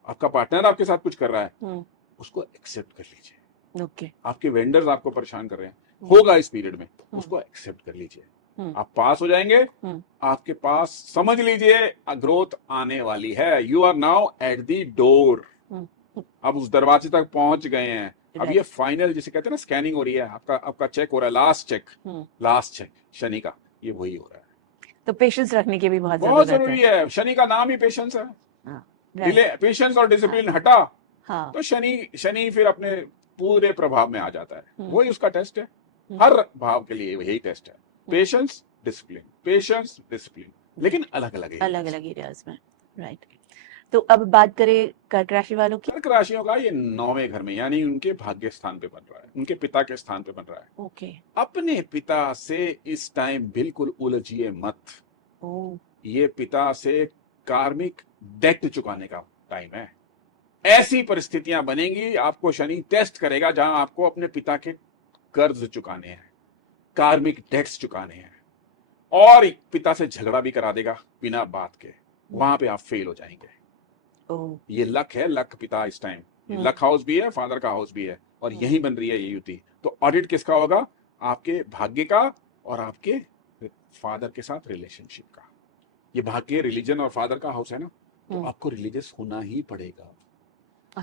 आपका पार्टनर आपके साथ कुछ कर रहा है, उसको एक्सेप्ट कर लीजिए। ओके। आपके वेंडर्स आपको परेशान कर रहे हैं, होगा इस पीरियड में, उसको एक्सेप्ट कर लीजिए। आप पास हो जाएंगे। आपके पास समझ लीजिए ग्रोथ आने वाली है। You are now at the door. अब उस दरवाजे तक पहुंच गए हैं। अब ये फाइनल, जिसे कहते हैं ना, स्कैनिंग हो रही है, आपका चेक हो रहा है, लास्ट चेक शनि का, ये वही हो रहा है। तो पेशेंस रखने की भी बहुत जरूरी है। शनि का नाम ही पेशेंस है। पेशेंस और डिसिप्लिन हटा तो शनि फिर अपने पूरे प्रभाव में आ जाता है। वही उसका टेस्ट है, हर भाव के लिए यही टेस्ट है। पेशेंस डिसिप्लिन, लेकिन अलग अलग एरियाज में। राइट। तो अब बात करें कर्क राशि वालों की। कर्क राशियों का ये 9वें घर में, यानी उनके भाग्य स्थान पे बन रहा है, उनके पिता के स्थान पे बन रहा है। ओके। अपने पिता से इस टाइम बिल्कुल उलझिए मत। ये पिता से कार्मिक डेट चुकाने का टाइम है। ऐसी परिस्थितियां बनेंगी, आपको शनि टेस्ट करेगा, जहां आपको अपने पिता के कर्ज चुकाने हैं, कार्मिक डेट्स चुकाने हैं, और पिता से झगड़ा भी करा देगा बिना बात के। वहां पे आप फेल हो जाएंगे। ये लक है, लक पिता इस टाइम, लक हाउस भी है, फादर का हाउस भी है, और यही बन रही है ये युति। तो ऑडिट किसका होगा? आपके भाग्य का और आपके फादर के साथ रिलेशनशिप का। ये भाग्य, रिलीजन और फादर का हाउस है ना, तो आपको रिलीजियस होना ही पड़ेगा।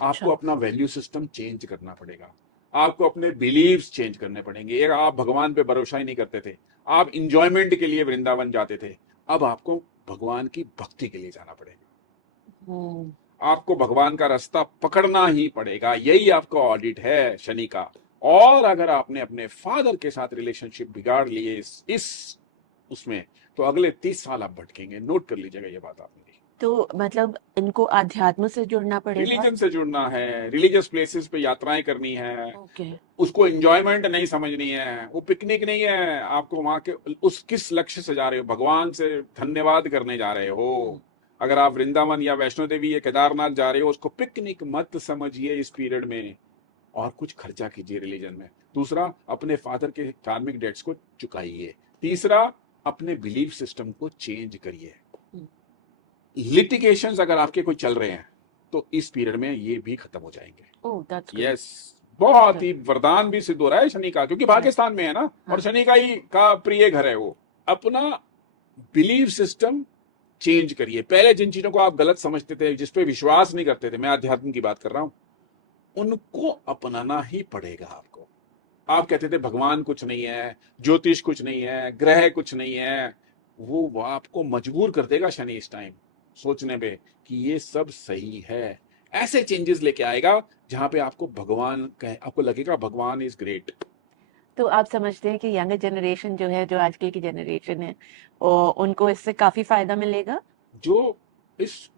आपको अपना वैल्यू सिस्टम चेंज करना पड़ेगा, आपको अपने बिलीव्स चेंज करने पड़ेंगे। आप भगवान पे भरोसा ही नहीं करते थे, आप इंजॉयमेंट के लिए वृंदावन जाते थे, अब आपको भगवान की भक्ति के लिए जाना पड़ेगा। आपको भगवान का रास्ता पकड़ना ही पड़ेगा। यही आपका ऑडिट है शनि का। और अगर आपने अपने फादर के साथ रिलेशनशिप बिगाड़ लिए इस उसमें, तो अगले 30 साल आप भटकेंगे। नोट कर लीजिएगा ये बात आपने। तो मतलब इनको अध्यात्म से जुड़ना पड़ेगा, रिलीजन से जुड़ना है, रिलीजियस प्लेसेस पे यात्राएं करनी है। ओके। उसको एंजॉयमेंट नहीं समझनी है, वो पिकनिक नहीं है। आपको वहां के उस किस लक्ष्य से जा रहे हो? भगवान से धन्यवाद करने जा रहे हो। अगर आप वृंदावन या वैष्णो देवी या केदारनाथ जा रहे हो, उसको पिकनिक मत समझिए इस पीरियड में, और कुछ खर्चा कीजिए रिलीजन में। दूसरा, अपने फादर के कार्मिक डेट्स को चुकाइए। तीसरा, अपने बिलीफ सिस्टम को चेंज करिए। लिटिगेशंस अगर आपके कोई चल रहे हैं, तो इस पीरियड में ये भी खत्म हो जाएंगे। यस, बहुत ही वरदान भी सिद्ध हो रहा है शनि का, क्योंकि पाकिस्तान में है ना, और शनि का प्रिय घर है वो। अपना बिलीफ सिस्टम चेंज करिए। पहले जिन चीजों को आप गलत समझते थे, जिसपे विश्वास नहीं करते थे, मैं अध्यात्म की बात कर रहा हूं, उनको अपनाना ही पड़ेगा आपको। आप कहते थे भगवान कुछ नहीं है, ज्योतिष कुछ नहीं है, ग्रह कुछ नहीं है, वो आपको मजबूर कर देगा शनि इस टाइम सोचने पे कि ये सब सही है। ऐसे चेंजेस लेके आएगा जहां पे आपको लगेगा भगवान इज ग्रेट। तो आप समझते हैं कि यंगर जनरेशन जो है, जो आजकल की जनरेशन है, और उनको इससे काफी फायदा मिलेगा, जो इस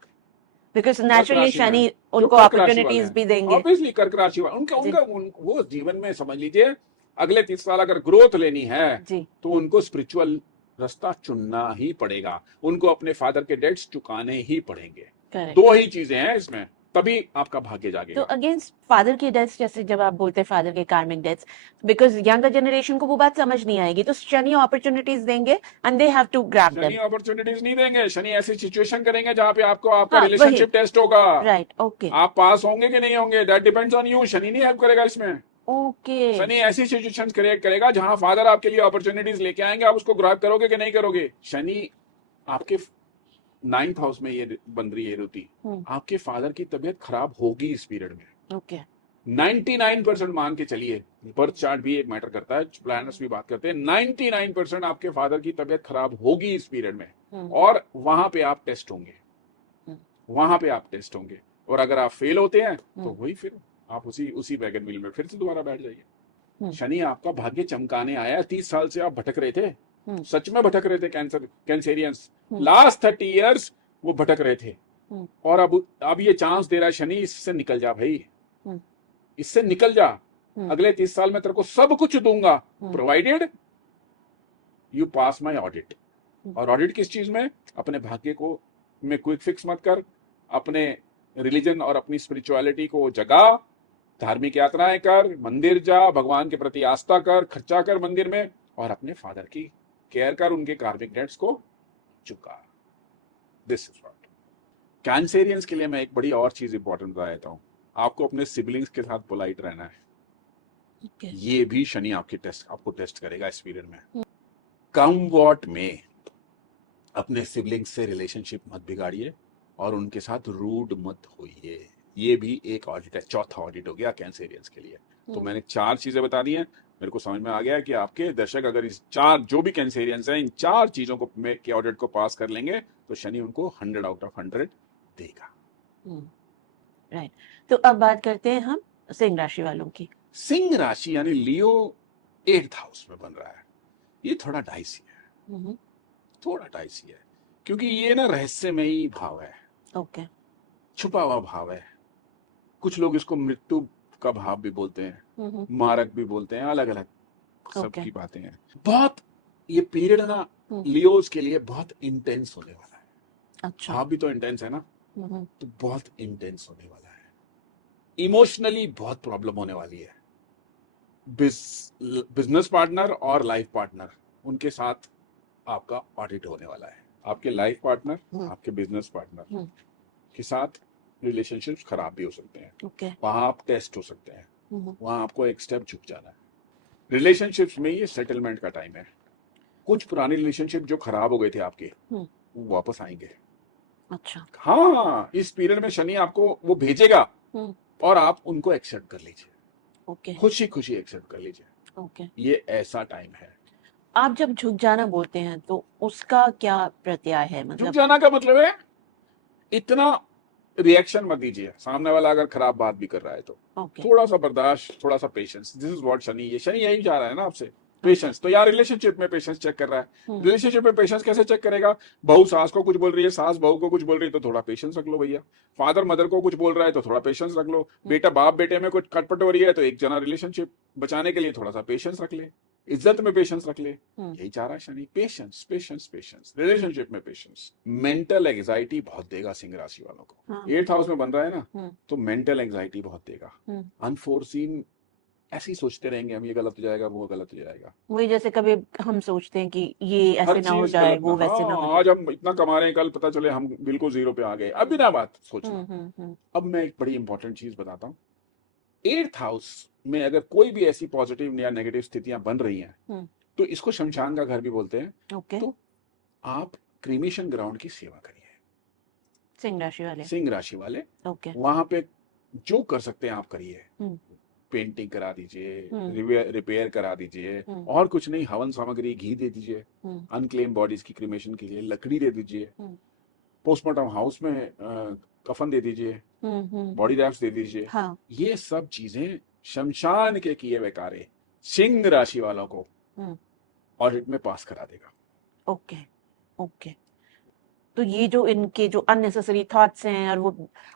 बिकॉज कर्क नेचुरली राशि में है, शनि जो उनको कर्क राशि वाले अपॉर्चुनिटीज हैं, भी देंगे। ऑब्वियसली कर्क राशि वाले उनका जी उनका वो जीवन में समझ लीजिए अगले 30 साल अगर ग्रोथ लेनी है जी। तो उनको स्पिरिचुअल रास्ता चुनना ही पड़ेगा, उनको अपने फादर के डेट्स चुकाने ही पड़ेंगे। करेक्ट। दो ही चीजें हैं इसमें, तभी आपका भाग्य तो जागेगा। अगेंस्ट फादर की डेथ्स, जैसे जब आप बोलते हैं फादर के कार्मिक डेथ्स, बिकॉज यंगर जनरेशन को वो बात समझ नहीं आएगी, तो शनि अपॉर्चुनिटीज देंगे and they have to grab Shani them. Opportunities नहीं देंगे, शनि ऐसी सिचुएशन करेंगे जहां पे आपका हाँ, वही। रिलेशनशिप टेस्ट होगा। राइट, ओके आप पास होंगे कि नहीं होंगे, that depends on you. Shani नहीं हेल्प करेगा इसमें। ओके। शनि ऐसी सिचुएशंस क्रिएट करेगा जहां फादर आपके लिए अपॉर्चुनिटीज लेके आएंगे, आप उसको ग्रैब करोगे कि नहीं करोगे। शनि आपके 9th हाउस में ये बन रही है रुति, आपके फादर की तबीयत खराब होगी इस पीरियड में। ओके। 99% मान के चलिए, बर्थ चार्ट भी एक मैटर करता है, प्लानर्स भी बात करते हैं, 99% आपके फादर की तबीयत खराब होगी इस पीरियड में, और वहां पे आप टेस्ट होंगे, वहां पे आप टेस्ट होंगे। और अगर आप फेल होते हैं तो वही फिर आप उसी वैगन व्हील में फिर से दोबारा बैठ जाइए। शनि आपका भाग्य चमकाने आया। 30 साल से आप भटक रहे थे, सच में भटक रहे थे, कैंसेरियंस लास्ट 30 इयर्स वो भटक रहे थे, और अब ये चांस दे रहा है शनि, इससे निकल जा भाई, इससे निकल जा। अगले 30 साल में तेरे को सब कुछ दूंगा, provided you pass my audit. और ऑडिट किस चीज में? अपने भाग्य को में क्विक फिक्स मत कर, अपने रिलीजन और अपनी स्पिरिचुअलिटी को जगा, धार्मिक यात्राएं कर, मंदिर जा, भगवान के प्रति आस्था कर, खर्चा कर मंदिर में, और अपने फादर की केयर कर, उनके कार्मिक डेट्स को चुका। दिस इज व्हाट कैंसेरियंस के लिए मैं एक बड़ी और चीज इंपॉर्टेंट बता देता हूं, आपको अपने सिबलिंग्स के साथ पोलाइट रहना है। Okay. ये भी शनि आपको टेस्ट करेगा इस पीरियड में। कम वॉट में अपने सिबलिंग्स से रिलेशनशिप मत बिगाड़िए और उनके साथ रूड मत होइए। ये भी एक ऑडिट है, चौथा ऑडिट हो गया कैंसेरियंस के लिए। तो मैंने 4 चीजें बता दी हैं, मेरे को समझ में आ गया कि आपके दर्शक अगर इस 4 जो भी कैंसेरियंस हैं, इन 4 चीजों को के ऑडिट को पास कर लेंगे तो शनि उनको 100 आउट ऑफ 100 देगा। राइट। तो अब बात करते हैं हम सिंह राशि वालों की। सिंह राशि यानी लियो 8th हाउस में बन रहा है, ये थोड़ा डाइसी है, थोड़ा डाइसी है, क्योंकि ये ना रहस्यमयी भाव है। ओके। छुपा हुआ भाव है। कुछ लोग इसको मृत्यु का भाव भी बोलते हैं, मारक भी बोलते हैं, अलग अलग सबकी बातें हैं। बहुत ये पीरियड ना लियोस के लिए बहुत इंटेंस होने वाला है। अच्छा। भाव भी तो इंटेंस है ना, तो बहुत इंटेंस होने वाला है। इमोशनली बहुत प्रॉब्लम होने वाली है। बिजनेस पार्टनर और लाइफ पार्टनर, उनके साथ आपका ऑडिट होने वाला है। आपके लाइफ पार्टनर, आपके बिजनेस पार्टनर के साथ रिलेशनशिप्स खराब भी हो सकते हैं। Okay. वहां आप टेस्ट हो सकते हैं, वहां आपको एक स्टेप झुक जाना है। रिलेशनशिप्स में ये सेटलमेंट का टाइम है। कुछ पुराने रिलेशनशिप जो खराब हो गए थे आपके, वो वापस आएंगे। अच्छा। हाँ, इस पीरियड में शनि आपको वो भेजेगा और आप उनको एक्सेप्ट कर लीजिए। ओके। खुशी खुशी एक्सेप्ट कर लीजिए। ओके। ये ऐसा टाइम है। आप जब झुक जाना बोलते हैं तो उसका क्या प्रत्यय है? झुक मतलब जाना का मतलब है इतना रिएक्शन मत दीजिए, सामने वाला अगर खराब बात भी कर रहा है तो थोड़ा सा बर्दाश्त, थोड़ा सा patience. This is what Shani, ये शनि यही चाह रहा है ना आपसे, पेशेंस। तो यार रिलेशनशिप में पेशेंस चेक कर रहा है। रिलेशनशिप में पेशेंस कैसे चेक करेगा? बहू सास को कुछ बोल रही है, सास बहू को कुछ बोल रही है, तो थोड़ा पेशेंस रख लो भैया। फादर मदर को कुछ बोल रहा है तो थोड़ा पेशेंस रख लो। बेटा बाप बेटे में कुछ खटपट हो रही है तो एक जना रिलेशनशिप बचाने के लिए थोड़ा सा पेशेंस रख ले, इज्जत में पेशेंस रख ले। यही चाह रहा है Shani, patience patience patience, relationship में पेशेंस। मेंटल एंजाइटी बहुत देगा सिंह राशि वालों को। 8th हाउस में बन रहा है ना, तो मेंटल एंजाइटी बहुत देगा। अनफोर्सीन ऐसे ही सोचते रहेंगे हम, ये गलत हो जाएगा, वो गलत हो जाएगा। वही जैसे कभी हम सोचते हैं कि ये ऐसे हर ना हो चीज जाए, गलत वो ना। वैसे ना हो हाँ, जाए। आज हम इतना कमा रहे हैं, कल पता चले हम बिल्कुल जीरो पे आ गए, अब बिना बात सोचना। अब मैं एक बड़ी इंपॉर्टेंट चीज बताता हूँ। 8th हाउस में अगर कोई भी ऐसी पॉजिटिव या नेगेटिव स्थितियां बन रही हैं, तो इसको शमशान का घर भी बोलते हैं। ओके। तो आप क्रीमेशन ग्राउंड की सेवा करिए, सिंह राशि वाले। सिंह राशि वाले ओके। वहां पे जो कर सकते हैं आप करिए। पेंटिंग करा दीजिए, रिपेयर करा दीजिए, और कुछ नहीं, हवन सामग्री घी दे दीजिए। अनक्लेम बॉडीज की क्रीमेशन के लिए लकड़ी दे दीजिए। पोस्टमार्टम हाउस में कफन दे दीजिए, हम्म। बॉडी रैप्स दे दीजिए। हाँ। ये सब चीजें शमशान के किए हुए कार्य सिंह राशि वालों को हम्म। ऑडिट में पास करा देगा। ओके। ओके। तो ये जो इनके जो अननेसेसरी थॉट्स हैं और वो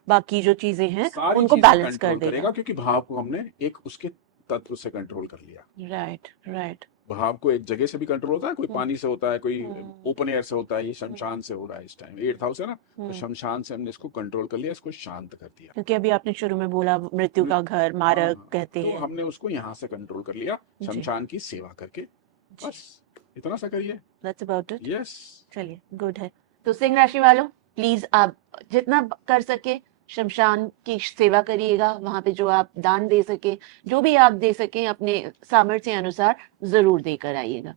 बाकी जो चीजें हैं सारी उनको चीजें बैलेंस कर कंट्रोल देगा। करेगा, क्योंकि भाव को हमने एक उसके तत्व से कंट्रोल कर लिया। Right, right. भाव को एक जगह से भी कंट्रोल होता है, कोई पानी से होता है, कोई हम्म। ओपन एयर से होता है, ये शमशान से हो रहा है इस टाइम। 8th हाउस है ना, तो हम्म। शमशान से हमने इसको कंट्रोल कर लिया, इसको शांत कर दिया। क्योंकि अभी आपने शुरू में बोला मृत्यु का घर, मारक हाँ, कहते तो हैं। हमने उसको यहाँ से कंट्रोल कर लिया, जी। शमशान की सेवा करके। जी। बस इतना सा करिए। That's about it. यस। चलिए, गुड है। तो सिंह राशि वालों, प्लीज आप जितना कर सके शमशान की सेवा करिएगा। वहां पे जो आप दान दे सके, जो भी आप दे सके अपने सामर्थ्य अनुसार जरूर देकर आइएगा।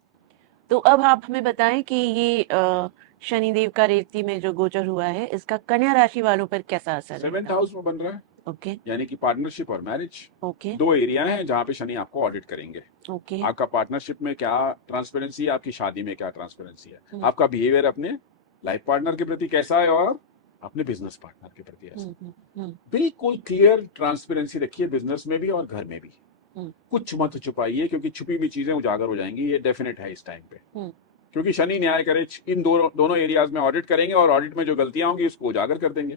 तो अब आप हमें बताएं कि ये शनिदेव का रेवती में जो गोचर हुआ है, इसका कन्या राशि वालों पर कैसा असर 7th रहेगा? हाउस में बन रहा है, ओके। यानी कि पार्टनरशिप और मैरिज। ओके। 2 एरिया हैं जहाँ पे शनि आपको ऑडिट करेंगे। ओके। आपका पार्टनरशिप में क्या ट्रांसपेरेंसी है, आपकी शादी में क्या ट्रांसपेरेंसी है, हम्म। आपका बिहेवियर अपने लाइफ पार्टनर के प्रति कैसा है, और अपने बिजनेस पार्टनर के प्रति ऐसा। बिल्कुल क्लियर ट्रांसपेरेंसी रखिए, बिजनेस में भी और घर में भी। कुछ मत छुपाइए, क्योंकि छुपी हुई चीजें उजागर हो जाएंगी, ये डेफिनेट है इस टाइम पे। क्योंकि शनि न्याय करे, इन दोनों एरियाज में ऑडिट करेंगे, और ऑडिट में जो गलतियां होंगी उसको उजागर कर देंगे।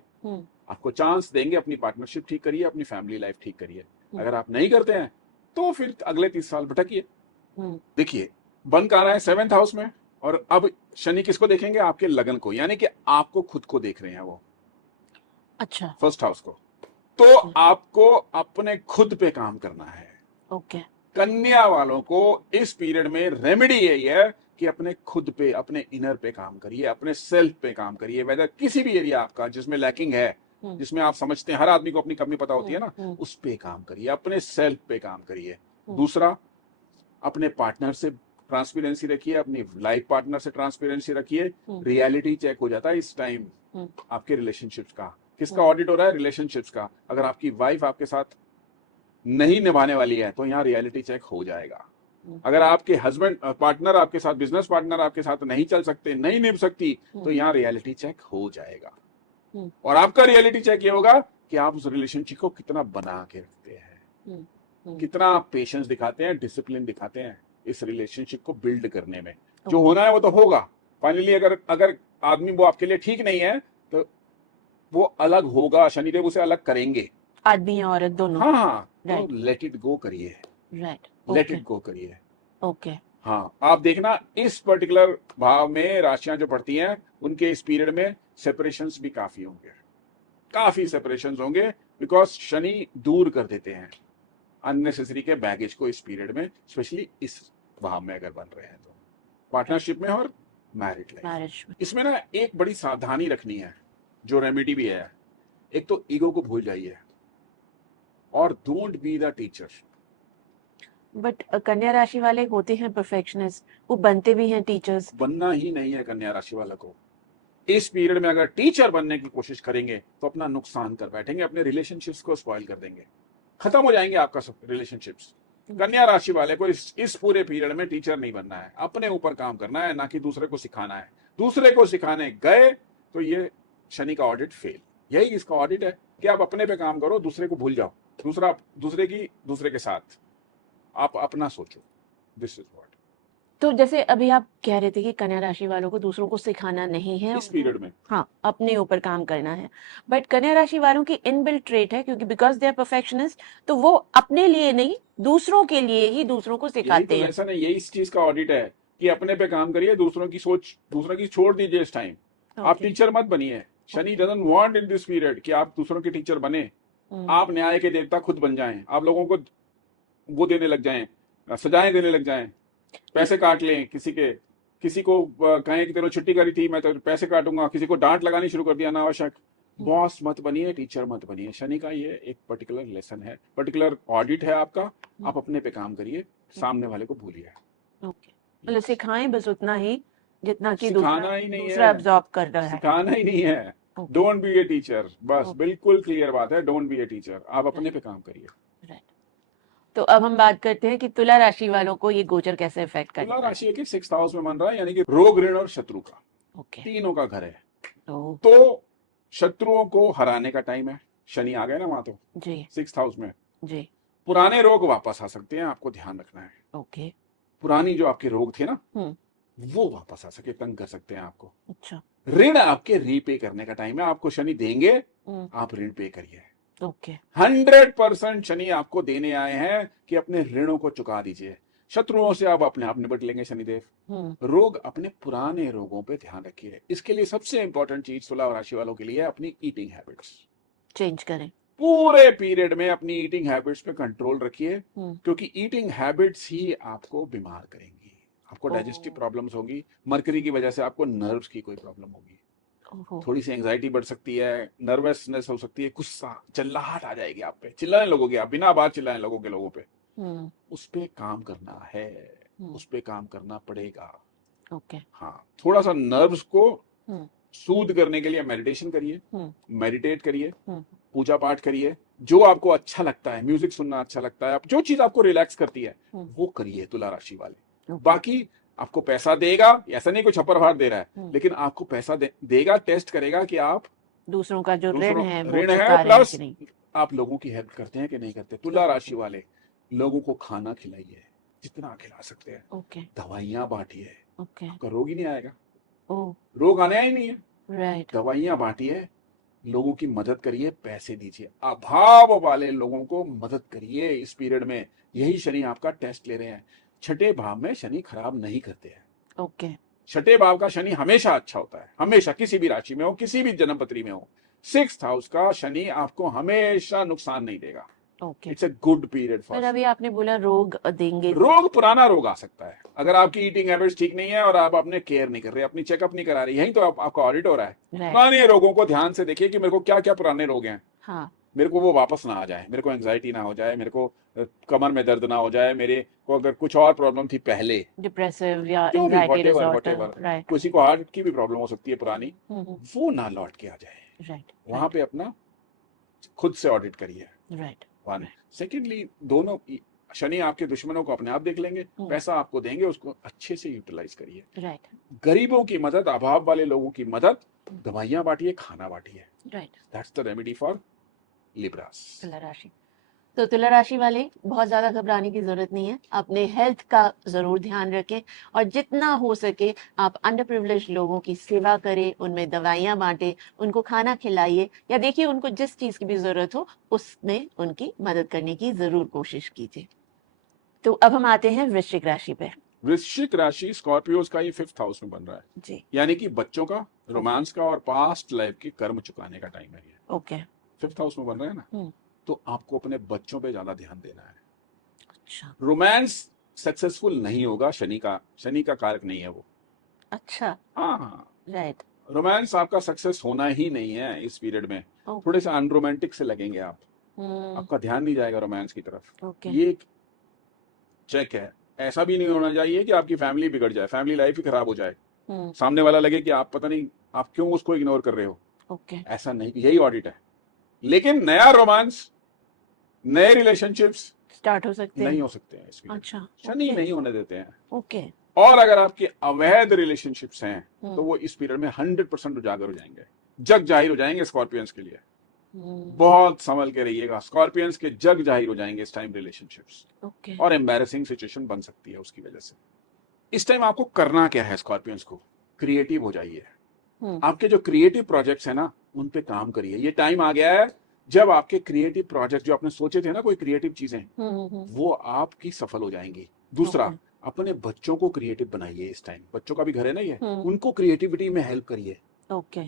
आपको चांस देंगे, अपनी पार्टनरशिप ठीक करिए, अपनी फैमिली लाइफ ठीक करिए। अगर आप नहीं करते हैं तो फिर अगले 30 साल भटकिए। देखिए, बन कहाँ रहा है 7th हाउस में, और अब शनि किसको देखेंगे, आपके लगन को, यानी कि आपको खुद को देख रहे हैं वो। अच्छा। 1st हाउस को। तो आपको अपने खुद पे काम करना है। ओके। कन्या वालों को इस पीरियड में रेमेडी यही है कि अपने खुद पे, अपने इनर पे काम करिए, अपने सेल्फ पे काम करिए। वेदर किसी भी एरिया आपका जिसमें लैकिंग है, जिसमें आप समझते हैं, हर आदमी को अपनी कमी पता होती है ना, उस पे काम करिए, अपने सेल्फ पे काम करिए। दूसरा, अपने पार्टनर से ट्रांसपेरेंसी रखिए, अपनी लाइफ पार्टनर से ट्रांसपेरेंसी रखिए। रियलिटी चेक हो जाता है इस टाइम आपके रिलेशनशिप्स का। किसका ऑडिट हो रहा है? रिलेशनशिप्स का। अगर आपकी वाइफ आपके साथ नहीं निभाने वाली है तो यहाँ रियलिटी चेक हो जाएगा। अगर आपके हस्बैंड पार्टनर आपके साथ, बिजनेस पार्टनर आपके साथ नहीं चल सकते, नहीं निभ सकती, तो यहाँ रियलिटी चेक हो जाएगा। और आपका रियलिटी चेक ये होगा कि आप उस रिलेशनशिप को कितना बना के रखते हैं, कितना आप पेशेंस दिखाते हैं, डिसिप्लिन दिखाते हैं इस रिलेशनशिप को बिल्ड करने में। जो होना है वो तो होगा फाइनली। अगर आदमी वो आपके लिए ठीक नहीं है तो वो अलग होगा, शनिदेव उसे अलग करेंगे, आदमी और औरत दोनों। हाँ, तो लेट इट गो करिए। राइट, लेट इट गो करिए। ओके। हाँ, आप देखना इस पर्टिकुलर भाव में राशियां जो पड़ती हैं उनके इस पीरियड में सेपरेशंस भी काफी होंगे, काफी सेपरेशंस होंगे, बिकॉज शनि दूर कर देते हैं अननेसेसरी के बैगेज को इस पीरियड में, स्पेशली इस भाव में अगर बन रहे हैं तो, पार्टनरशिप में और मैरिड लाइफ में। इसमें ना एक बड़ी सावधानी रखनी है, जो रेमेडी भी है। एक तो ईगो को भूल जाइए, और don't be the teacher. But कन्या राशि वाले होते हैं परफेक्शनिस्ट, वो बनते भी हैं टीचर्स। बनना ही नहीं है कन्या राशि वाले को। इस पीरियड में अगर टीचर बनने की कोशिश करेंगे तो अपना नुकसान कर बैठेंगे, अपने रिलेशनशिप्स को स्पॉइल कर देंगे, खत्म हो जाएंगे आपका सब रिलेशनशिप्स। कन्या राशि वाले को इस पूरे पीरियड में टीचर नहीं बनना है, अपने ऊपर काम करना है, ना कि दूसरे को सिखाना है। दूसरे को सिखाने गए तो ये शनि का ऑडिट फेल। यही इसका ऑडिट है कि आप अपने पे काम करो, दूसरे को भूल जाओ, दूसरे के साथ आप अपना सोचो। This is what. तो जैसे अभी आप कह रहे थे कि कन्या राशि वालों को दूसरों को सिखाना नहीं है इस पीरियड में, हाँ, अपने ऊपर काम करना है। बट कन्या राशि वालों की इनबिल्ट ट्रेट है, क्योंकि बिकॉज दे आर परफेक्शनिस्ट, तो वो अपने लिए नहीं दूसरों के लिए ही दूसरों को सिखाते हैं। ऐसा नहीं, यही इस चीज का ऑडिट है कि अपने पे काम करिए, दूसरों की सोच दूसरों की छोड़ दीजिए इस टाइम। आप टीचर मत बनिए। Shani doesn't want in this period कि आप दूसरों के टीचर बने। आप न्याय के देवता खुद बन जाएं, आप लोगों को वो देने लग जाएं, सजाएं देने लग जाएं, पैसे काट लें, किसी को कहें कि तेरे छुट्टी करी थी मैं तो पैसे काटूंगा, किसी को डांट लगानी शुरू कर दिया अनावश्यक। बॉस मत बनिए, टीचर मत बनिए। शनि का ये एक पर्टिकुलर लेसन है, पर्टिकुलर ऑडिट है आपका। आप अपने पे काम करिए, सामने वाले को भूलिए। मतलब सिखाएं बस उतना ही जितना कि सिखाना ही नहीं दूसरा है, एब्जॉर्ब कर रहा है। सिखाना ही नहीं है। डोंट बी ए टीचर, बस बिल्कुल क्लियर बात है, डोंट बी ए टीचर। आप अपने पे काम करिए। तो अब हम बात करते हैं कि तुला राशि वालों को ये गोचर कैसे इफेक्ट करेगा। तुला राशि के 6th हाउस में बन रहा है, यानी कि रोग, ऋण और शत्रु का तीनों का घर है। तो शत्रुओं को हराने का टाइम है। शनि आ गए ना वहां, तो जी 6th हाउस में जी। पुराने रोग वापस आ सकते हैं, आपको ध्यान रखना है। ओके। पुरानी जो आपके रोग थे ना, हम्म। वो वापस आ सके, तंग कर सकते हैं आपको। अच्छा। ऋण आपके रीपे करने का टाइम है, आपको शनि देंगे, आप ऋण पे करिए। ओके। 100% शनि आपको देने आए हैं कि अपने ऋणों को चुका दीजिए। शत्रुओं से आप अपने आप निपट लेंगे शनिदेव। रोग, अपने पुराने रोगों पे ध्यान रखिए। इसके लिए सबसे इंपॉर्टेंट चीज तुला राशि वालों के लिए है अपनी ईटिंग हैबिट्स। चेंज करें। पूरे पीरियड में अपनी ईटिंग हैबिट्स पे कंट्रोल रखिए, क्योंकि ईटिंग हैबिट्स ही आपको बीमार करेंगी। आपको डाइजेस्टिव प्रॉब्लम्स होगी, मरकरी की वजह से आपको नर्व्स की कोई प्रॉब्लम होगी, थोड़ी सी एंजाइटी बढ़ सकती है, नर्वसनेस हो सकती है, गुस्सा, चिल्लाहट आ जाएगी आप पे, चिल्लाने लगोगे आप, बिना बात चिल्लाने लगोगे लोगों पे। उस पे काम करना है, उस पे काम करना पड़ेगा। ओके। हाँ, थोड़ा सा नर्व्स को सूद करने के लिए मेडिटेशन करिए, मेडिटेट करिए, पूजा पाठ करिए, जो आपको अच्छा लगता है, म्यूजिक सुनना अच्छा लगता है, आप जो चीज आपको रिलैक्स करती है वो करिए तुला राशि वाले। बाकी आपको पैसा देगा, ऐसा नहीं कोई छप्पर फाड़ दे रहा है, लेकिन आपको पैसा देगा, टेस्ट करेगा कि आप दूसरों का जो ऋण है वो ऋण चुका है, रहे हैं प्लस कि नहीं। आप लोगों की हेल्प करते हैं कि नहीं करते। तुला राशि वाले लोगों को खाना खिलाइए, जितना खिला सकते हैं। ओके। दवाइयां बांटिए, ओके। आपका रोग ही नहीं आएगा, ओ रोग आने ही नहीं है। राइट। दवाइयां बांटिए, लोगों की मदद करिए, पैसे दीजिए, अभाव वाले लोगों को मदद करिए इस पीरियड में। यही शनि आपका टेस्ट ले रहे हैं। छठे भाव में शनि खराब नहीं करते हैं। ओके। छठे भाव का शनि हमेशा अच्छा होता है, हमेशा, किसी भी राशि में हो, किसी भी जन्मपत्री में हो। 6th हाउस का शनि आपको हमेशा नुकसान नहीं देगा। Okay. It's a good period फिर फॉर। अभी आपने बोला रोग देंगे, रोग, पुराना रोग आ सकता है अगर आपकी ईटिंग हैबिट्स ठीक नहीं है और आप अपने केयर नहीं कर रहे, अपनी चेकअप नहीं करा रहे। यही तो आपका ऑडिट हो रहा है। पुराने रोगों को ध्यान से देखिए कि मेरे को क्या क्या पुराने रोग हैं। हाँ। मेरे को वो वापस ना आ जाए, मेरे को एंजाइटी ना हो जाए, मेरे को कमर में दर्द ना हो जाए, मेरे को अगर कुछ और प्रॉब्लम थी पहले, डिप्रेसिव या जो भी, एंजाइटी whatever, डिसऑर्डर, राइट। किसी को हार्ट की भी प्रॉब्लम हो सकती है पुरानी, वो ना लौट के आ जाए। राइट। वहां पे अपना खुद से ऑडिट करिए। राइट। वन सेकेंडली, दोनों शनि आपके दुश्मनों को अपने आप देख लेंगे, पैसा आपको देंगे, उसको अच्छे से यूटिलाइज करिए। राइट। गरीबों की मदद, अभाव वाले लोगों की मदद, दवाइयां बांटिए, खाना बांटिए। Right. That's the remedy for Libras. तुला राशि। तो तुला राशि वाले बहुत ज्यादा घबराने की जरूरत नहीं है, अपने हेल्थ का जरूर ध्यान रखें और जितना हो सके आप अंडर प्रिविलेज लोगों की सेवा करें, उनमें दवाइयां बांटें, उनको खाना खिलाइए, या देखिए उनको जिस चीज की भी जरूरत हो उसमें उनकी मदद करने की जरूर कोशिश कीजिए। तो अब हम आते हैं वृश्चिक राशि पे। वृश्चिक राशि स्कॉर्पियोज का ये 5th हाउस में बन रहा है जी। यानी कि बच्चों का, रोमांस का और पास्ट लाइफ के कर्म चुकाने का टाइम है ये। ओके। 5th हाउस में बन रहा है ना, तो आपको अपने बच्चों पे ज्यादा ध्यान देना है। अच्छा। रोमांस सक्सेसफुल नहीं होगा, शनि का कारक नहीं है वो। अच्छा। हाँ, राइट। रोमांस आपका सक्सेस होना ही नहीं है इस पीरियड में। थोड़े से अनरोमांटिक से लगेंगे आप, आपका ध्यान नहीं जाएगा रोमांस की तरफ। ये चेक है। ऐसा भी नहीं होना चाहिए कि आपकी फैमिली बिगड़ जाए, फैमिली लाइफ ही खराब हो जाए, सामने वाला लगे कि आप पता नहीं आप क्यों उसको इग्नोर कर रहे हो। ऐसा नहीं, यही ऑडिट है। लेकिन नया रोमांस, नए रिलेशनशिप्स स्टार्ट हो सकते हैं, नहीं हो सकते हैं इसमें। अच्छा। शनि नहीं होने देते हैं। ओके। और अगर आपके अवैध रिलेशनशिप्स हैं तो वो इस पीरियड में 100% उजागर हो जाएंगे, जग जाहिर हो जाएंगे स्कॉर्पियंस के लिए। बहुत संभल के रहिएगा, स्कॉर्पियंस के जग जाहिर हो जाएंगे इस टाइम रिलेशनशिप्स। और एम्बैरेसिंग सिचुएशन बन सकती है उसकी वजह से। इस टाइम आपको करना क्या है स्कॉर्पियंस को? क्रिएटिव हो जाइए। आपके जो क्रिएटिव प्रोजेक्ट्स है ना, उन पे काम करिए। ये टाइम आ गया है जब आपके क्रिएटिव प्रोजेक्ट जो आपने सोचे थे ना, कोई क्रिएटिव चीजें, वो आपकी सफल हो जाएंगी। दूसरा, अपने बच्चों को क्रिएटिव बनाइए इस टाइम। बच्चों का भी घर है ना ये, उनको क्रिएटिविटी में हेल्प करिए। ओके।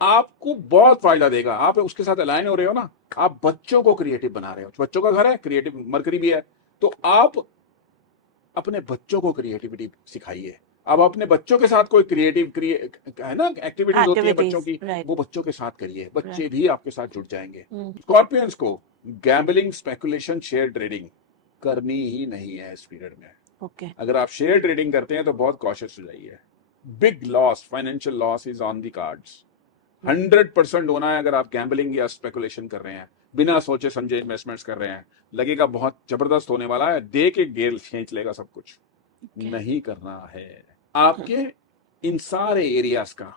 आपको बहुत फायदा देगा। आप उसके साथ अलाइन हो रहे हो ना, आप बच्चों को क्रिएटिव बना रहे हो। बच्चों का घर है, क्रिएटिव मरकरी भी है, तो आप अपने बच्चों को क्रिएटिविटी सिखाइए। अब अपने बच्चों के साथ कोई क्रिएटिव है ना एक्टिविटीज होती है बच्चों की, वो बच्चों के साथ करिए, बच्चे भी आपके साथ जुड़ जाएंगे। स्कॉर्पियंस को गैम्बलिंग, स्पेकुलेशन, शेयर ट्रेडिंग करनी ही नहीं है इस पीरियड में। अगर आप शेयर ट्रेडिंग करते हैं तो बहुत कॉशियस हो जाइए। Big loss, financial loss is on the cards. 100% होना है अगर आप गैम्बलिंग या स्पेकुलेशन कर रहे हैं, बिना सोचे समझे इन्वेस्टमेंट्स कर रहे हैं। लगेगा बहुत जबरदस्त होने वाला है, दे के गेल खींच लेगा सब कुछ। नहीं करना है। आपके इन सारे एरियाज का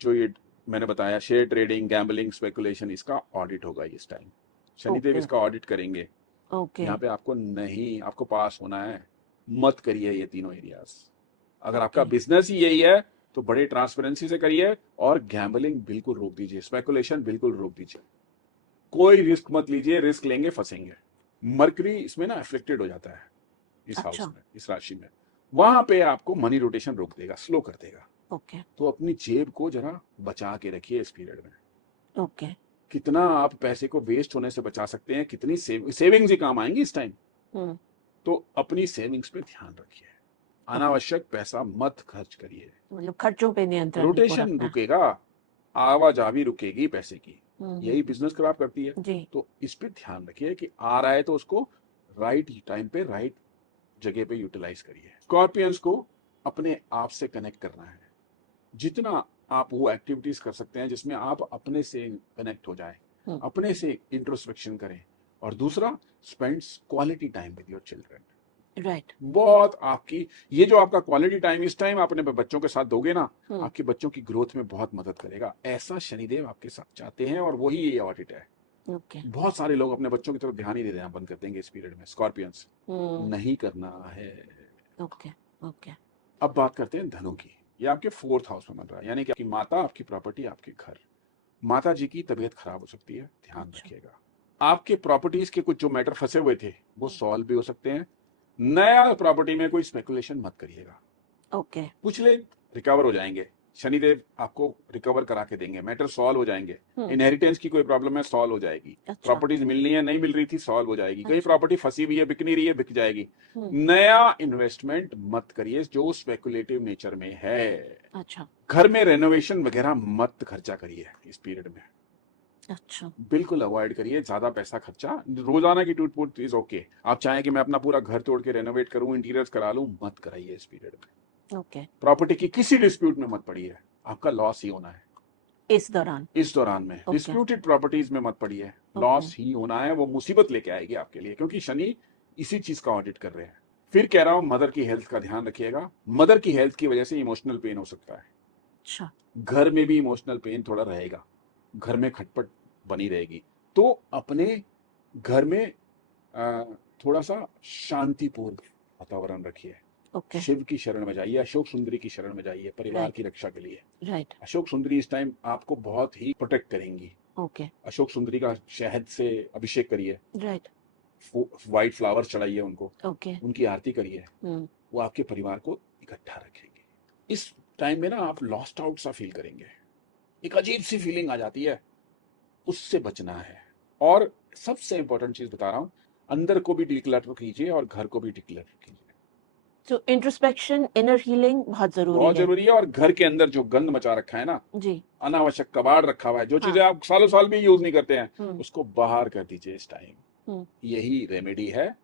जो ये मैंने बताया शेयर ट्रेडिंग, गैम्बलिंग, स्पेकुलेशन, इसका ऑडिट होगा इस टाइम। शनिदेव ओके इसका ऑडिट करेंगे। ओके यहाँ पे आपको पास होना है, मत करिए ये तीनों एरियाज। अगर आपका ओके बिजनेस ही यही है तो बड़े ट्रांसपेरेंसी से करिए, और गैम्बलिंग बिल्कुल रोक दीजिए, स्पेकुलेशन बिल्कुल रोक दीजिए। कोई रिस्क मत लीजिए, रिस्क लेंगे फंसेंगे। मरकरी इसमें ना अफेक्टेड हो जाता है इस हाउस अच्छा में, इस राशि में। वहां पे आपको मनी रोटेशन रोक देगा, स्लो कर देगा। ओके तो अपनी जेब को जरा बचा के रखिए इस पीरियड में। ओके कितना आप पैसे को वेस्ट होने से बचा सकते हैं, कितनी सेविंग्स ही काम आएंगी इस टाइम। हम्म तो अपनी सेविंग्स पे ध्यान रखिए, ओके अनावश्यक पैसा मत खर्च करिए। मतलब खर्चों पे नियंत्रण को रोटेशन रखना है। रुकेगा, आवाजावी रुकेगी पैसे की, हम्म, यही बिजनेस खराब करती है। जी तो इस पे ध्यान रखिए कि आ रहा है तो उसको राइट टाइम पे राइट जगह पे यूटिलाइज करिए। स्कॉर्पियंस को अपने आप से कनेक्ट करना है। जितना आप वो एक्टिविटीज कर सकते हैं जिसमें आप अपने से कनेक्ट हो जाए, हम्म, अपने से इंट्रोस्पेक्शन करें। और दूसरा, spends quality time with your children. Right बहुत आपकी ये जो आपका क्वालिटी टाइम इस टाइम आप अपने बच्चों के साथ दोगे ना, हम्म आपके बच्चों की ग्रोथ में बहुत मदद करेगा। ऐसा शनिदेव आपके साथ चाहते हैं, और वही ये ऑडिट है। ओके बहुत सारे लोग अपने बच्चों की तरफ ध्यान ही नहीं देना बंद कर देंगे इस पीरियड में। स्कॉर्पियंस हम्म नहीं करना है। ओके ओके अब बात करते हैं धनु की। ये आपके 4th हाउस में बन रहा है, यानी कि आपकी माता, आपकी प्रॉपर्टी, आपके घर। माता जी की तबीयत खराब हो सकती है, ध्यान अच्छा रखिएगा। आपके प्रॉपर्टीज के कुछ जो मैटर फंसे हुए थे वो सॉल्व भी हो सकते हैं। नया प्रॉपर्टी में कोई स्पेकुलेशन मत करिएगा। ओके पिछले रिकवर हो जाएंगे, शनिदेव आपको रिकवर करा के देंगे, मैटर सॉल्व हो जाएंगे। इनहेरिटेंस की कोई प्रॉब्लम है, सॉल्व हो जाएगी। अच्छा प्रॉपर्टीज मिलनी है, नहीं मिल रही थी, सॉल्व हो जाएगी। कहीं अच्छा प्रॉपर्टी फंसी हुई है, बिक नहीं रही है, बिक जाएगी। हम्म नया इन्वेस्टमेंट मत करिए जो स्पेकुलेटिव नेचर में है। अच्छा घर में रेनोवेशन वगैरह मत खर्चा करिए इस पीरियड में, अच्छा बिल्कुल अवॉइड करिए ज्यादा पैसा खर्चा। रोजाना की टूट फूट इज ओके। आप चाहें कि मैं अपना पूरा घर तोड़ के रेनोवेट करूं, इंटीरियर्स करा लूं, मत कराइए इस पीरियड में। ओके प्रॉपर्टी की किसी डिस्प्यूट में मत पड़िए, आपका लॉस ही होना है इस दौरान इस दौरान में। ओके डिस्प्यूटेड प्रॉपर्टीज में मत पड़िए, ओके लॉस ही होना है। वो मुसीबत लेके आएगी आपके लिए, क्योंकि शनि इसी चीज का ऑडिट कर रहे हैं। फिर कह रहा हूं, मदर की हेल्थ का ध्यान रखिएगा। मदर की हेल्थ की वजह से इमोशनल पेन हो सकता है। अच्छा घर में भी इमोशनल पेन थोड़ा रहेगा, घर में खटपट बनी रहेगी। तो अपने घर में थोड़ा सा शांतिपूर्ण वातावरण रखिए। ओके शिव की शरण में जाइए, अशोक सुंदरी की शरण में जाइए परिवार राइट की रक्षा के लिए। राइट अशोक सुंदरी इस टाइम आपको बहुत ही प्रोटेक्ट करेंगी। ओके अशोक सुंदरी का शहद से अभिषेक करिए, राइट व्हाइट फ्लावर्स चढ़ाइए उनको, ओके उनकी आरती करिए। वो आपके परिवार को इकट्ठा रखेंगे। इस टाइम में ना आप लॉस्ट आउट सा फील करेंगे, एक अजीब सी फीलिंग आ जाती है, उससे बचना है। और सबसे इंपॉर्टेंट चीज बता रहा हूं, अंदर को भी डिक्लटर कीजिए और घर को भी डिक्लटर कीजिए। तो इंट्रोस्पेक्शन, इनर हीलिंग बहुत जरूरी बहुत है। जरूरी है। और घर के अंदर जो गंद मचा रखा है ना, जी अनावश्यक कबाड़ रखा हुआ है, जो हाँ। चीजें आप सालों साल भी यूज नहीं करते हैं, हम्म उसको बाहर कर दीजिए इस टाइम। हम्म यही रेमेडी है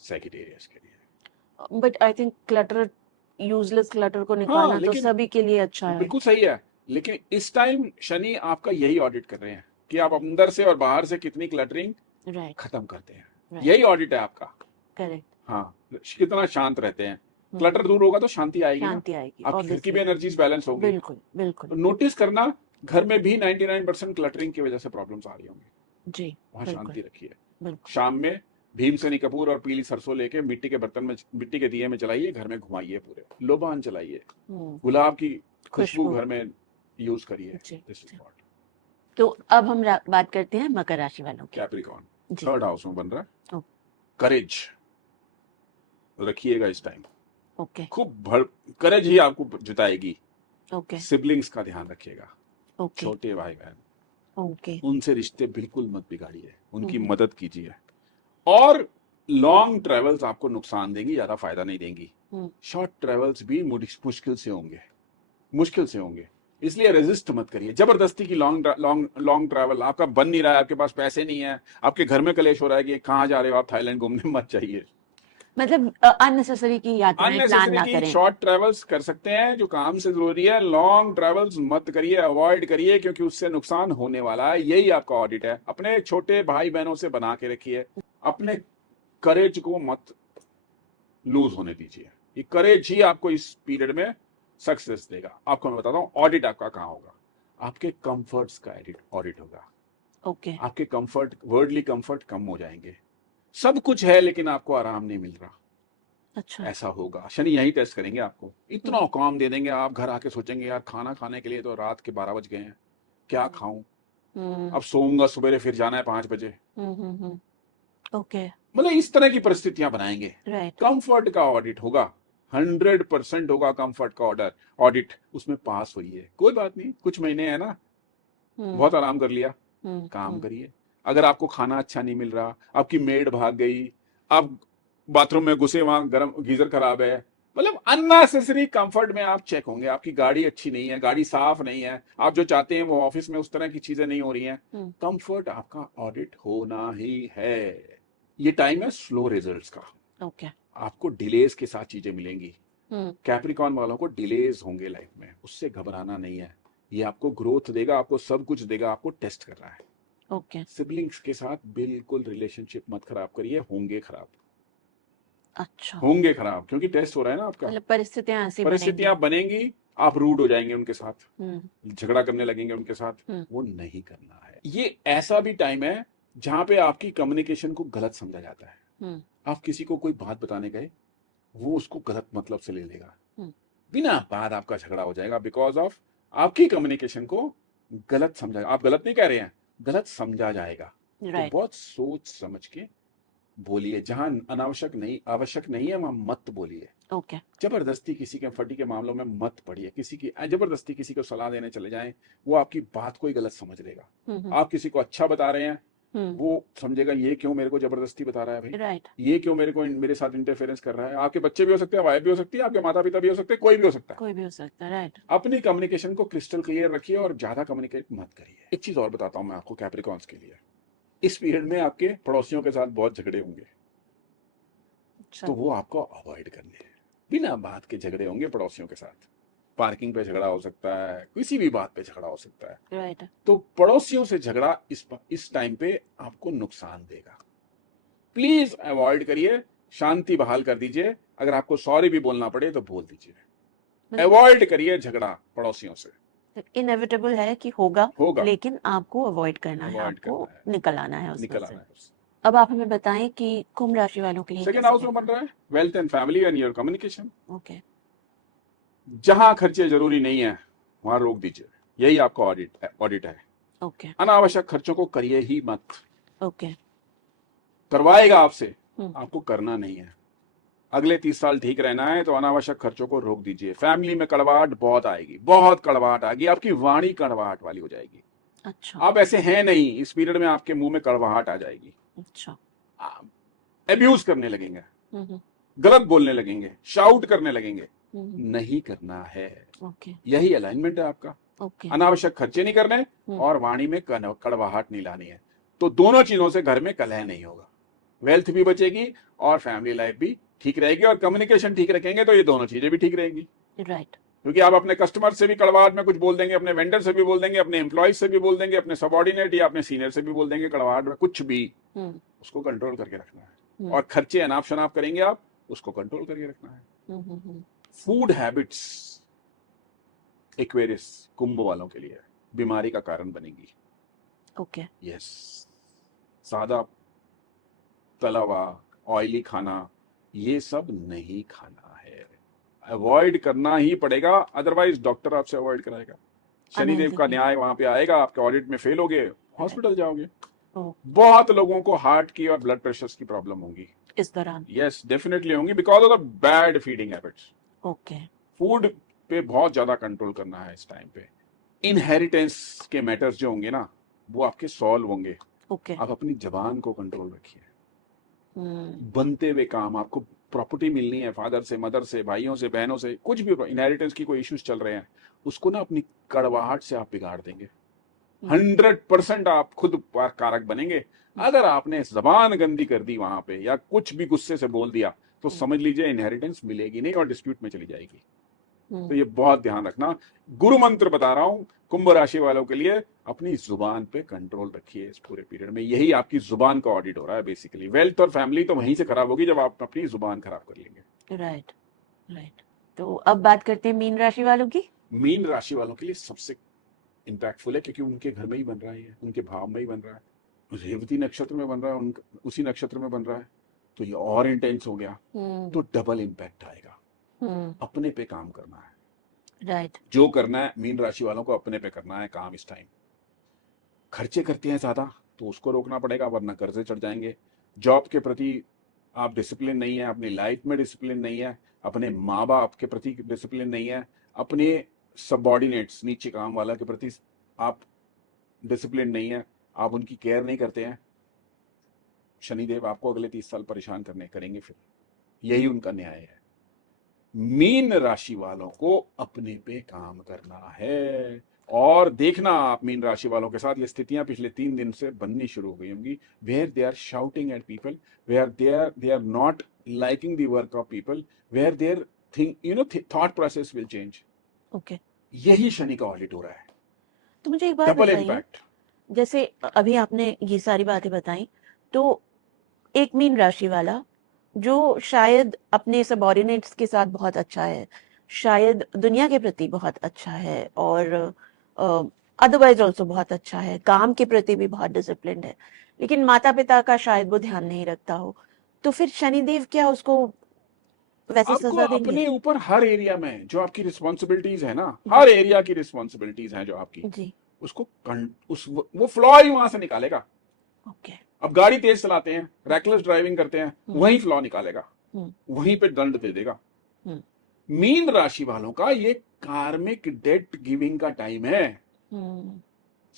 सैजिटेरियस के लिए। But I think clutter, useless clutter को निकालना तो लेकिन सभी के लिए अच्छा है। बिल्कुल सही है, लेकिन इस टाइम शनि आपका यही ऑडिट कर रहे हैं कि आप अंदर से और बाहर से कितनी क्लटरिंग राइट खत्म करते हैं। राइट यही ऑडिट है आपका। करेक्ट, हाँ, कितना शांत रहते हैं। क्लटर दूर होगा तो शांति आएगी ना, शांति आएगी आपके घर की भी ऑब्वियसली। एनर्जीज बैलेंस होगी। बिल्कुल बिल्कुल तो नोटिस करना, घर में भी 99% क्लटरिंग की वजह से प्रॉब्लम्स आ रही होंगी। जी वहां बिल्कुल शांति रखिए। बिल्कुल। शाम में भीमसेनी कपूर और पीली सरसों लेके मिट्टी के बर्तन में, मिट्टी के दिए में जलाइए, घर में घुमाइए, पूरे लोबान जलाइए, गुलाब की खुशबू घर में यूज करिए। जी दिस इज जी। व्हाट। तो अब हम बात करते हैं मकर राशि वालों की। कैप्रिकॉर्न जी 3rd हाउस में बन रहा है। ओके करेज रखिएगा इस टाइम, ओके खूब करेज ही आपको जिताएगी। ओके सिबलिंग्स का ध्यान रखिएगा, ओके छोटे भाई बहन, ओके उनसे रिश्ते बिल्कुल मत बिगाड़िए, उनकी हम्म। मदद कीजिए। और लॉन्ग ट्रेवल्स आपको नुकसान देंगी, ज्यादा फायदा नहीं देंगी। शॉर्ट ट्रेवल्स भी मुश्किल से होंगे, मुश्किल से होंगे। इसलिए रेजिस्ट मत करिए जबरदस्ती की लॉन्ग ट्रैवल। आपका बन नहीं रहा है, आपके पास पैसे नहीं है, आपके घर में कलेश हो रहा है कि कहाँ जा रहे हो आप, थाईलैंड घूमने, मत जाइए। मतलब अननेसेसरी की यात्राएं प्लान अननेसेसरी ना की करें। शॉर्ट ट्रेवल्स कर सकते हैं जो काम से जरूरी है, लॉन्ग ट्रेवल्स मत करिए, अवॉइड करिए, क्योंकि उससे नुकसान होने वाला है। यही आपका ऑडिट है। अपने छोटे भाई बहनों से बना के रखिए, अपने करेज को मत लूज होने दीजिए। ये करेज ही आपको इस पीरियड में सक्सेस देगा। आपको मैं बताता हूँ ऑडिट आपका कहाँ होगा। आपके कंफर्ट्स का ऑडिट होगा। ओके। आपके कंफर्ट, वर्ल्डली कंफर्ट कम हो जाएंगे। सब कुछ है लेकिन आपको आराम नहीं मिल रहा, अच्छा। ऐसा होगा। शनि यही टेस्ट करेंगे आपको, इतना हम्म। काम दे देंगे, आप घर आके सोचेंगे यार खाना खाने के लिए तो रात के 12 बज गए हैं, क्या खाऊं, हम्म। अब सोऊंगा, सवेरे फिर जाना है 5 बजे। ओके। मतलब इस तरह की परिस्थितियां बनाएंगे। राइट। कंफर्ट का ऑडिट होगा, 100% होगा कंफर्ट का ऑर्डर ऑडिट, उसमें पास हुई है, कोई बात नहीं, कुछ महीने है ना, हम्म। बहुत आराम कर लिया, काम हम्म। करिए। अगर आपको खाना अच्छा नहीं मिल रहा, आपकी मेड भाग गई, आप बाथरूम में घुसे, वहां गर्म गीजर खराब है, मतलब अननेसेसरी कंफर्ट में आप चेक होंगे। आपकी गाड़ी अच्छी नहीं है, गाड़ी साफ नहीं है, आप जो चाहते हैं वो ऑफिस में उस तरह की चीजें नहीं हो रही हैं, कंफर्ट आपका ऑडिट होना ही है। ये टाइम है स्लो रिजल्ट्स का। ओके। आपको डिलेज के साथ चीजें मिलेंगी। हम्म। कैप्रिकॉन वालों को डिलेज होंगे लाइफ में, उससे घबराना नहीं है। ये आपको ग्रोथ देगा, आपको सब कुछ देगा, आपको टेस्ट कर रहा है। ओके। सिबलिंग्स के साथ बिल्कुल रिलेशनशिप मत खराब करिए, होंगे खराब, अच्छा। होंगे खराब, क्योंकि टेस्ट हो रहा है ना आपका। मतलब परिस्थितियां ऐसी बनेंगी। परिस्थितियां बनेंगी, आप रूड हो जाएंगे उनके साथ, हम्म। झगड़ा करने लगेंगे उनके साथ, हम्म। वो नहीं करना है। ये ऐसा भी टाइम है जहां पे आपकी कम्युनिकेशन को गलत समझा जाता है। हम्म। आप किसी को कोई बात बताने गए, वो उसको गलत मतलब से ले लेगा, हम्म। बिना बात आपका झगड़ा हो जाएगा, बिकॉज ऑफ आपकी कम्युनिकेशन को गलत समझा। आप गलत नहीं कह रहे हैं, गलत समझा जाएगा। तो राइट। बहुत सोच समझ के बोलिए, जहां अनावश्यक नहीं, आवश्यक नहीं है वहां मत बोलिए। ओके। जबरदस्ती किसी के फटी के मामलों में मत पड़िए, किसी की जबरदस्ती किसी को सलाह देने चले जाएं, वो आपकी बात को ही गलत समझ लेगा। आप किसी को अच्छा बता रहे हैं, वो समझेगा ये क्यों मेरे को जबरदस्ती बता रहा है भाई, राइट। ये क्यों मेरे साथ इंटरफेरेंस कर रहा है। आपके बच्चे भी हो सकते हैं, वाइफ भी हो सकती है, आपके माता पिता भी हो सकते हैं, कोई भी हो सकता है। कोई भी हो सकता है। राइट। अपनी कम्युनिकेशन को क्रिस्टल क्लियर रखिए और ज्यादा कम्युनिकेट मत करिए। एक चीज और बताता हूं मैं आपको कैप्रिकॉन्स के लिए, इस पीरियड में आपके पड़ोसियों के साथ बहुत झगड़े होंगे, अच्छा। तो वो आपको अवॉइड करने हैं। बिना बात के झगड़े होंगे पड़ोसियों के साथ, पार्किंग पे झगड़ा हो सकता है, किसी भी बात पे झगड़ा हो सकता है। राइट। तो पड़ोसियों से झगड़ा इस टाइम पे आपको नुकसान देगा, प्लीज अवॉइड करिए, शांति बहाल कर दीजिए। अगर आपको सॉरी भी बोलना पड़े तो बोल दीजिए, अवॉइड करिए झगड़ा पड़ोसियों से। इनएविटेबल है कि होगा, होगा, लेकिन आपको अवॉइड करना है, अवॉइड आपको करना है, निकल आना है उसमें निकल से। आना है उससे। अब आप हमें बताएं कि कुंभ राशि वालों के लिए सेकंड कैसे हाउस में रहता बन रहा है wealth and family and your communication. है। ओके। जहां खर्चे जरूरी नहीं है वहां रोक दीजिए, यही आपका ऑडिट है। ओके। अनावश्यक खर्चों को करिए ही मत, ओके। करवाएगा आपसे, आपको करना नहीं है। अगले 30 साल ठीक रहना है तो अनावश्यक खर्चों को रोक दीजिए। फैमिली में कड़वाहट बहुत आएगी, बहुत कड़वाहट आएगी, आपकी वाणी कड़वाहट वाली हो जाएगी। अच्छा। आप ऐसे हैं नहीं, इस पीरियड में आपके मुंह में कड़वाहट आ जाएगी। अच्छा। एब्यूज करने लगेंगे, गलत बोलने लगेंगे, शाउट करने लगेंगे, नहीं करना है। ओके। यही अलाइनमेंट है आपका। ओके। अनावश्यक खर्चे नहीं करने और वाणी में कड़वाहट नहीं लानी है, तो दोनों चीजों से घर में कलह नहीं होगा, वेल्थ भी बचेगी और फैमिली लाइफ भी ठीक रहेगी, और कम्युनिकेशन ठीक रखेंगे तो ये दोनों चीजें भी ठीक रहेंगी। राइट। क्योंकि आप अपने कस्टमर से भी कड़वाहट में कुछ बोल देंगे, अपने वेंडर से भी बोल देंगे, अपने एम्प्लॉय से भी बोल देंगे, अपने सबऑर्डिनेट या अपने सीनियर से भी बोल देंगे कड़वाहट में कुछ भी, उसको कंट्रोल करके रखना है। और खर्चे अनाप शनाप करेंगे आप, उसको कंट्रोल करके रखना है। फूड हैबिट्स एक्वेरियस कुंभ वालों के लिए बीमारी का कारण बनेगी। ओके। यस, सादा तला हुआ ऑयली खाना ये सब नहीं खाना है, अवॉइड करना ही पड़ेगा, अदरवाइज डॉक्टर आपसे अवॉइड कराएगा, शनिदेव का न्याय वहां पे आएगा, आपके ऑडिट में फेल होगे, हॉस्पिटल जाओगे। बहुत लोगों को हार्ट की और ब्लड प्रेशर की प्रॉब्लम होगी इस दौरान। यस, डेफिनेटली होंगी, because of the bad feeding habits. Okay. Food पे बहुत ज्यादा कंट्रोल करना है इस टाइम पे। इनहेरिटेंस के मैटर्स जो होंगे ना, वो आपके सॉल्व होंगे। ओके। आप अपनी जबान को कंट्रोल रखिए। बनते हुए काम, आपको प्रॉपर्टी मिलनी है फादर से, मदर से, भाइयों से, बहनों से, कुछ भी इनहेरिटेंस की कोई इश्यूज चल रहे हैं, उसको ना अपनी कड़वाहट से आप बिगाड़ देंगे। 100% आप खुद कारक बनेंगे। अगर आपने जबान गंदी कर दी वहां पे या कुछ भी गुस्से से बोल दिया, तो समझ लीजिए इनहेरिटेंस मिलेगी नहीं और डिस्प्यूट में चली जाएगी। तो ये बहुत ध्यान रखना, गुरु मंत्र बता रहा हूं कुंभ राशि वालों के लिए, अपनी जुबान पे कंट्रोल रखिए इस पूरे पीरियड में। यही आपकी जुबान का ऑडिट हो रहा है बेसिकली। वेल्थ और फैमिली तो वहीं से खराब होगी जब आप अपनी जुबान खराब कर लेंगे। राइट। राइट। तो अब बात करते हैं मीन राशि वालों की। मीन राशि वालों के लिए सबसे इम्पैक्टफुल है क्योंकि उनके घर में ही बन रहा है, उनके भाव में ही बन रहा है, रेवती नक्षत्र में बन रहा है, उसी नक्षत्र में बन रहा है, तो ये और इंटेंस हो गया, तो डबल इम्पैक्ट आएगा। अपने पे काम करना है, राइट। जो करना है मीन राशि वालों को अपने पे करना है काम इस टाइम। खर्चे करते हैं ज्यादा तो उसको रोकना पड़ेगा वरना कर्जे चढ़ जाएंगे। जॉब के प्रति आप डिसिप्लिन नहीं है, अपनी लाइफ में डिसिप्लिन नहीं है, अपने माँ बाप के प्रति डिसिप्लिन नहीं है, अपने सबॉर्डिनेट्स नीचे काम वाला के प्रति आप डिसिप्लिन नहीं है, आप उनकी केयर नहीं करते हैं, शनिदेव आपको अगले 30 साल परेशान करेंगे। फिर यही उनका न्याय है। मीन राशि वालों को अपने पे काम करना है। और देखना आप मीन राशि वालों के साथ ये स्थितियां पिछले 3 दिन से बननी शुरू हो गई होंगी, where they are shouting at people, where they are not liking the work of people, where their thought process will change. Okay. यही शनि का ऑडिट हो रहा है, तो मुझे एक बात डबल बताइए, इम्पैक्ट। जैसे अभी आपने ये सारी बातें बताई, तो एक मीन राशि वाला जो शायद अपने सबॉर्डिनेट्स के साथ बहुत अच्छा है, शायद दुनिया के प्रति बहुत अच्छा है, और अदरवाइज ऑल्सो बहुत अच्छा है, काम के प्रति भी बहुत डिसिप्लिन्ड है, लेकिन माता पिता का शायद वो ध्यान नहीं रखता हो, तो फिर शनिदेव क्या उसको वैसी आपको सजा देंगे? अपने ऊपर हर एरिया में जो आपकी रिस्पॉन्सिबिलिटीज है ना, हर एरिया की रिस्पॉन्सिबिलिटीज हैं जो आपकी, जी। उसको वो फ्लॉ ही वहां से निकालेगा। ओके। अब गाड़ी तेज चलाते हैं, रैकलेस ड्राइविंग करते हैं, वही फ्लॉ निकालेगा, वहीं पे दंड दे देगा। मीन राशि वालों का ये कार्मिक डेट गिविंग का टाइम है।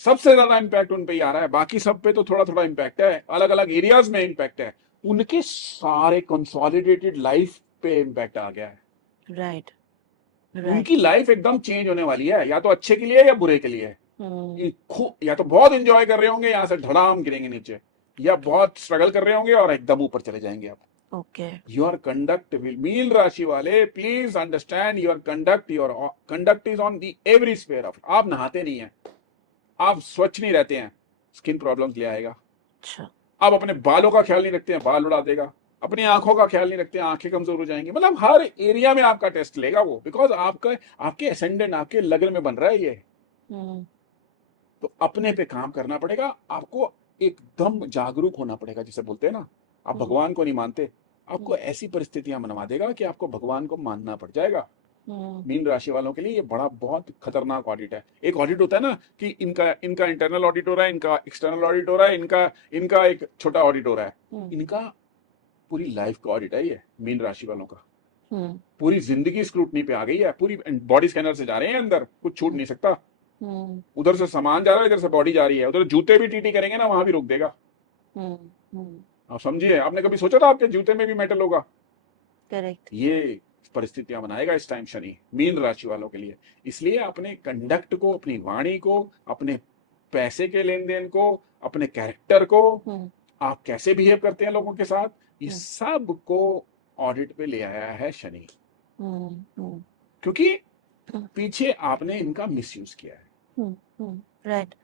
सबसे ज्यादा इम्पैक्ट उन पे ही आ रहा है, बाकी सब पे तो थोड़ा थोड़ा इम्पैक्ट है, अलग अलग एरियाज में इम्पैक्ट है, उनके सारे कंसोलिडेटेड लाइफ पे इम्पैक्ट आ गया है। राइट। उनकी लाइफ एकदम चेंज होने वाली है, या तो अच्छे के लिए या बुरे के लिए। या तो बहुत एंजॉय कर रहे होंगे, यहां से धड़ाम गिरेंगे नीचे, या बहुत स्ट्रगल कर रहे होंगे और एकदम ऊपर चले जाएंगे आप। Okay. Your conduct will, mean राशि वाले please understand your conduct is on the every sphere of. आप नहाते नहीं है, आप स्वच्छ नहीं रहते हैं, स्किन प्रॉब्लम्स ले आएगा। अच्छा। आप अपने बालों का ख्याल नहीं रखते हैं, बाल उड़ा देगा। अपनी आंखों का ख्याल नहीं रखते हैं, आंखें कमजोर हो जाएंगी। मतलब हर एरिया में आपका टेस्ट लेगा वो, बिकॉज आपके असेंडेंट आपके लग्न में बन रहा है ये। तो अपने पे काम करना पड़ेगा आपको, एकदम जागरूक होना पड़ेगा, जिसे बोलते हैं ना, आप भगवान को नहीं मानते, आपको ऐसी परिस्थितियां बनवा देगा कि आपको भगवान को मानना पड़ जाएगा। मीन राशि वालों के लिए ये बड़ा बहुत खतरनाक ऑडिट है। एक ऑडिट होता है ना कि इनका इंटरनल ऑडिट हो रहा है, इनका एक्सटर्नल ऑडिट हो रहा है, इनका एक छोटा ऑडिट हो रहा है, इनका पूरी लाइफ का ऑडिट है ये मीन राशि वालों का। पूरी जिंदगी स्क्रूटनी पे आ गई है, पूरी बॉडी स्कैनर से जा रहे हैं अंदर, कुछ छूट नहीं सकता। उधर से सामान जा रहा है, इधर से बॉडी जा रही है, उधर जूते भी टीटी करेंगे ना, वहां भी रोक देगा। आप समझिए, आपने कभी सोचा था आपके जूते में भी मेटल होगा? करेक्ट। ये परिस्थितियां बनाएगा इस टाइम शनि मीन राशि वालों के लिए। इसलिए अपने कंडक्ट को, अपनी वाणी को, अपने पैसे के लेन देन को, अपने कैरेक्टर को, आप कैसे बिहेव करते हैं लोगों के साथ, इस सब को ऑडिट पे ले आया है शनि। क्योंकि पीछे आपने इनका मिसयूज किया है। राइट।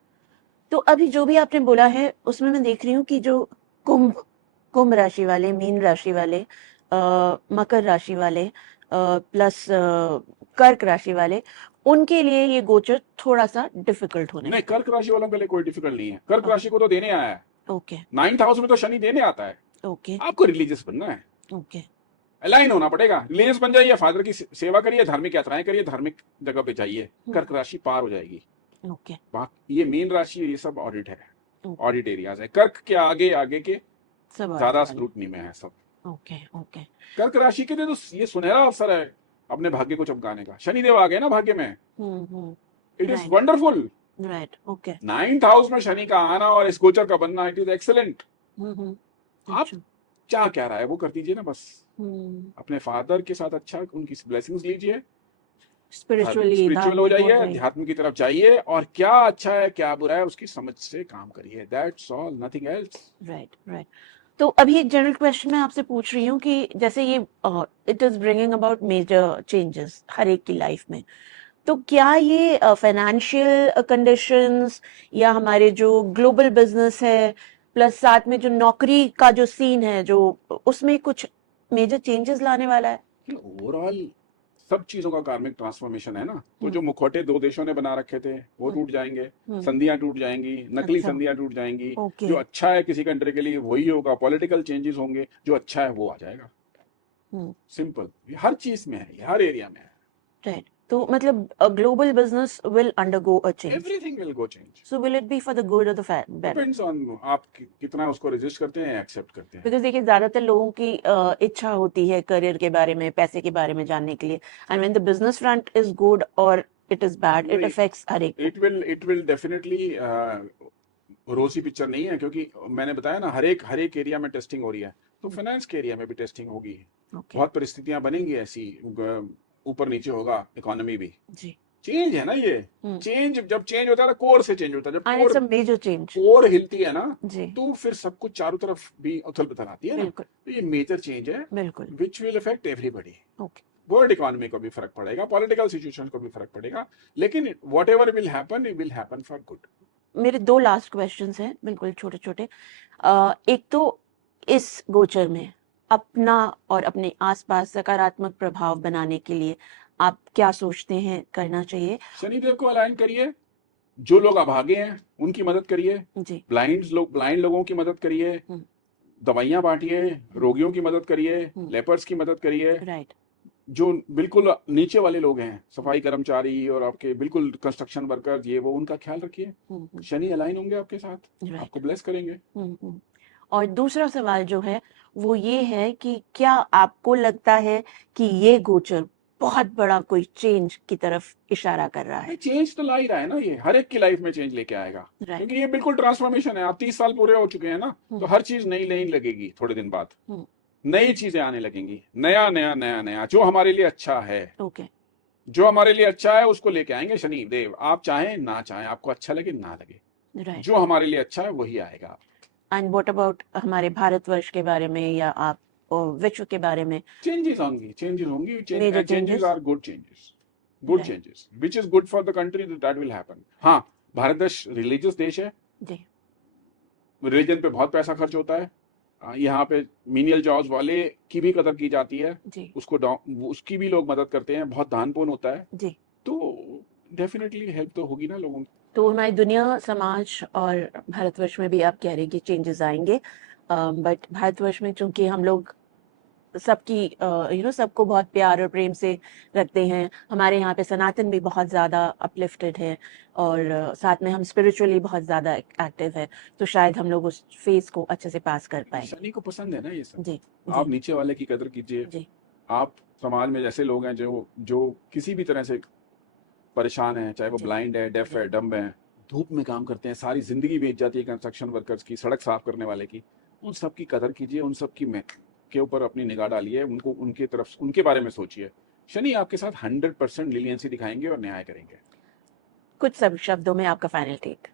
तो अभी जो भी आपने बोला है उसमें मैं देख रही हूँ कि जो कुंभ राशि वाले, मीन राशि वाले, मकर राशि वाले, प्लस कर्क राशि वाले, उनके लिए ये गोचर थोड़ा सा डिफिकल्ट होने नहीं, कर्क राशि वालों के लिए कोई डिफिकल्ट नहीं है। कर्क राशि को तो देने आया है। ओके। 9th हाउस में तो शनि देने आता है। ओके। आपको रिलीजियस बनना है, ओके। अलाइन होना पड़ेगा, रिलीजियस बन जाइए, फादर की सेवा करिए, धार्मिक यात्राएं करिए, धार्मिक जगह पे जाइए, कर्क राशि पार हो जाएगी। ओके। ये मीन राशि, ये सब ऑडिट है, ऑडिट एरियाज है। कर्क के आगे के ज्यादा स्क्रूटनी में है सब। ओके। ओके। कर्क राशि के लिए तो ये सुनहरा अवसर है अपने भाग्य को चमकाने का। शनिदेव आ गए ना भाग्य में, it is wonderful. Right. Okay. 9th house में शनि का आना और इस गोचर का बनना, इट इज एक्सेलेंट। आप चाह क्या रहा है वो कर दीजिए ना बस। अपने फादर के साथ अच्छा उनकी ब्लेसिंग्स लीजिए, स्पिरिचुअल हो जाइए, अध्यात्म की तरफ जाइए, और क्या अच्छा है क्या बुरा है उसकी समझ से काम करिए। That's all, nothing else. Right. Right. तो अभी एक जनरल क्वेश्चन मैं आपसे पूछ रही हूँ कि जैसे ये it is bringing about major changes हर एक की लाइफ में, तो क्या ये फाइनेंशियल कंडीशंस या हमारे जो ग्लोबल बिजनेस है, प्लस साथ में जो नौकरी का जो सीन है, जो उसमें कुछ मेजर चेंजेस लाने वाला है? ओवरऑल सब चीजों का कार्मिक ट्रांसफॉर्मेशन है ना। तो जो मुखौटे दो देशों ने बना रखे थे वो टूट जाएंगे, संधियां टूट जाएंगी, नकली अच्छा। संधियां टूट जाएंगी। ओके। जो अच्छा है किसी कंट्री के लिए वही होगा, पॉलिटिकल चेंजेस होंगे, जो अच्छा है वो आ जाएगा। सिंपल, हर चीज में है, हर एरिया में है। राइट, तो मतलब global business will undergo a change. Everything will go change. So will it be for the good or the better? Depends on आप कितना उसको रेजिस्ट करते हैं, एक्सेप्ट करते हैं। बिकॉज देखिए ज्यादातर लोगों की इच्छा होती है करियर के बारे में, पैसे के बारे में जानने के लिए, and when the business front is good और it is bad, it affects हर एक। It will definitely rosy picture नहीं है, क्योंकि मैंने बताया ना हर एक एरिया में टेस्टिंग हो रही है, तो फाइनेंस के एरिया में भी टेस्टिंग होगी। बहुत परिस्थितियां बनेंगी ऐसी, ऊपर नीचे होगा इकोनॉमी भी। जी, चेंज है ना ये। चेंज जब चेंज होता है तो कोर से चेंज होता है। जब and it's a major change. Core हिलती है ना जी, तो फिर सब कुछ चारों तरफ भी उथल पुथल आती है ना। बिल्कुल तो ये मेजर चेंज है, बिल्कुल। Which will affect everybody. Okay, world economy को भी फर्क पड़ेगा, पॉलिटिकल सिचुएशन को भी फर्क पड़ेगा, लेकिन what ever will happen for good. मेरे दो लास्ट क्वेश्चंस हैं, बिल्कुल छोटे छोटे। एक तो इस गोचर में अपना और अपने आसपास सकारात्मक प्रभाव बनाने के लिए आप क्या सोचते हैं करना चाहिए? शनिदेव को अलाइन करिए, जो लोग अभागे हैं उनकी मदद करिए, जी, ब्लाइंड लोगों की मदद करिए, दवाइयां बांटिए, रोगियों की मदद करिए, लेपर्स की मदद करिए। राइट, जो बिल्कुल नीचे वाले लोग हैं, सफाई कर्मचारी और आपके बिल्कुल कंस्ट्रक्शन वर्कर, ये वो, उनका ख्याल रखिए। शनि अलाइन होंगे आपके साथ, आपको ब्लेस करेंगे। और दूसरा सवाल जो है वो ये है कि क्या आपको लगता है कि ये गोचर बहुत बड़ा कोई चेंज की तरफ इशारा कर रहा है? चेंज तो ला ही रहा है ना, ये हर एक की लाइफ में चेंज लेके आएगा, क्योंकि ये बिल्कुल ट्रांसफॉर्मेशन है। आप 30 साल पूरे हो चुके हैं ना, तो हर चीज नई नई लगेगी। थोड़े दिन बाद नई चीजें आने लगेंगी, नया नया नया नया, जो हमारे लिए अच्छा है। ओके, जो हमारे लिए अच्छा है उसको लेके आएंगे शनि देव। आप चाहें ना चाहें, आपको अच्छा लगे ना लगे, राइट। जो हमारे लिए अच्छा है वही आएगा। एंड व्हाट अबाउट हमारे भारतवर्ष के बारे में या आप विश्व के बारे में? चेंजेस होंगी, Major changes are good changes, Right. Changes which is good for the country, that will happen. हाँ, भारत देश रिलीजियस देश है, जी, रिलीजन पे बहुत पैसा खर्च होता है। यहाँ पे मीनियल जॉब्स वाले की भी कदर की जाती है, जी, उसकी भी लोग मदद करते हैं, बहुत दान पुण्य होता है। जी। तो डेफिनेटली हेल्प तो होगी ना लोगों की। तो हमारी दुनिया, समाज और भारतवर्ष में भी आप कह रहे हैं कि चेंजेस आएंगे, बट भारतवर्ष में चूंकि हम लोग सबकी सबको बहुत प्यार और प्रेम से रखते हैं, हमारे यहाँ पे सनातन भी बहुत ज़्यादा अपलिफ्टेड है और साथ में हम स्पिरिचुअली बहुत ज़्यादा एक्टिव है, तो शायद हम लोग उस फेज को अच्छे से पास कर पाए। शनि को पसंद है ना ये सब। जी, आप नीचे वाले की कदर कीजिए। जी, आप समाज में जैसे लोग हैं जो किसी भी तरह से परेशान हैं, चाहे वो ब्लाइंड है, डेफ है, डम्ब है, धूप में काम करते हैं, सारी जिंदगी बीत जाती है कंस्ट्रक्शन वर्कर्स की, सड़क साफ करने वाले की, उन सब की कदर कीजिए, उन सब की के ऊपर अपनी निगाह डालिए, उनको उनके बारे में सोचिए। शनि आपके साथ 100% लीनियंसी दिखाएंगे और न्याय करेंगे। कुछ सब शब्दों में आपका फाइनल टेक?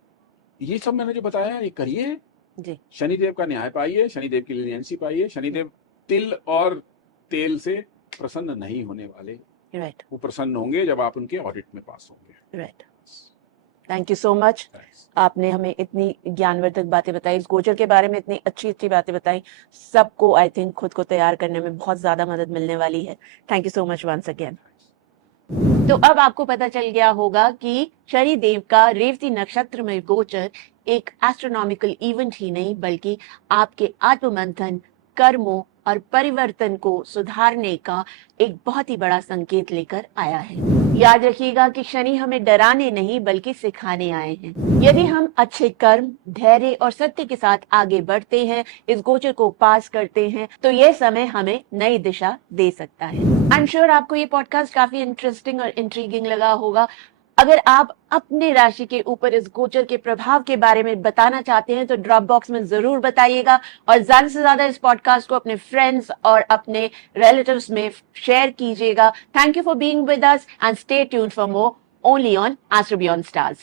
ये सब मैंने जो बताया ये करिए जी, शनिदेव का न्याय पाइए, शनिदेव की लीनियंसी पाइए। शनिदेव तिल और तेल से प्रसन्न नहीं होने वाले, राइट, वो प्रसन्न होंगे जब आप उनके ऑडिट में पास होंगे। Right. Thank you so much, आपने हमें इतनी ज्ञानवर्धक बातें बताई, इस गोचर के बारे में इतनी अच्छी अच्छी बातें बताई। सबको आई थिंक खुद को तैयार करने में बहुत ज्यादा मदद मिलने वाली है। Thank you so much once again. तो अब आपको पता चल गया होगा कि शनि देव का रेवती नक्षत्र में गोचर एक एस्ट्रोनॉमिकल इवेंट ही नहीं बल्कि आपके आत्ममंथन, कर्मों और परिवर्तन को सुधारने का एक बहुत ही बड़ा संकेत लेकर आया है। याद रखिएगा कि शनि हमें डराने नहीं बल्कि सिखाने आए हैं। यदि हम अच्छे कर्म, धैर्य और सत्य के साथ आगे बढ़ते हैं, इस गोचर को पास करते हैं, तो यह समय हमें नई दिशा दे सकता है। आई एम श्योर आपको ये पॉडकास्ट काफी इंटरेस्टिंग और इंट्रीगिंग लगा होगा। अगर आप अपने राशि के ऊपर इस गोचर के प्रभाव के बारे में बताना चाहते हैं तो ड्रॉप बॉक्स में जरूर बताइएगा और ज्यादा से ज्यादा इस पॉडकास्ट को अपने फ्रेंड्स और अपने रिलेटिव्स में शेयर कीजिएगा। Thank you for being with us and stay tuned for more only on astro beyond stars.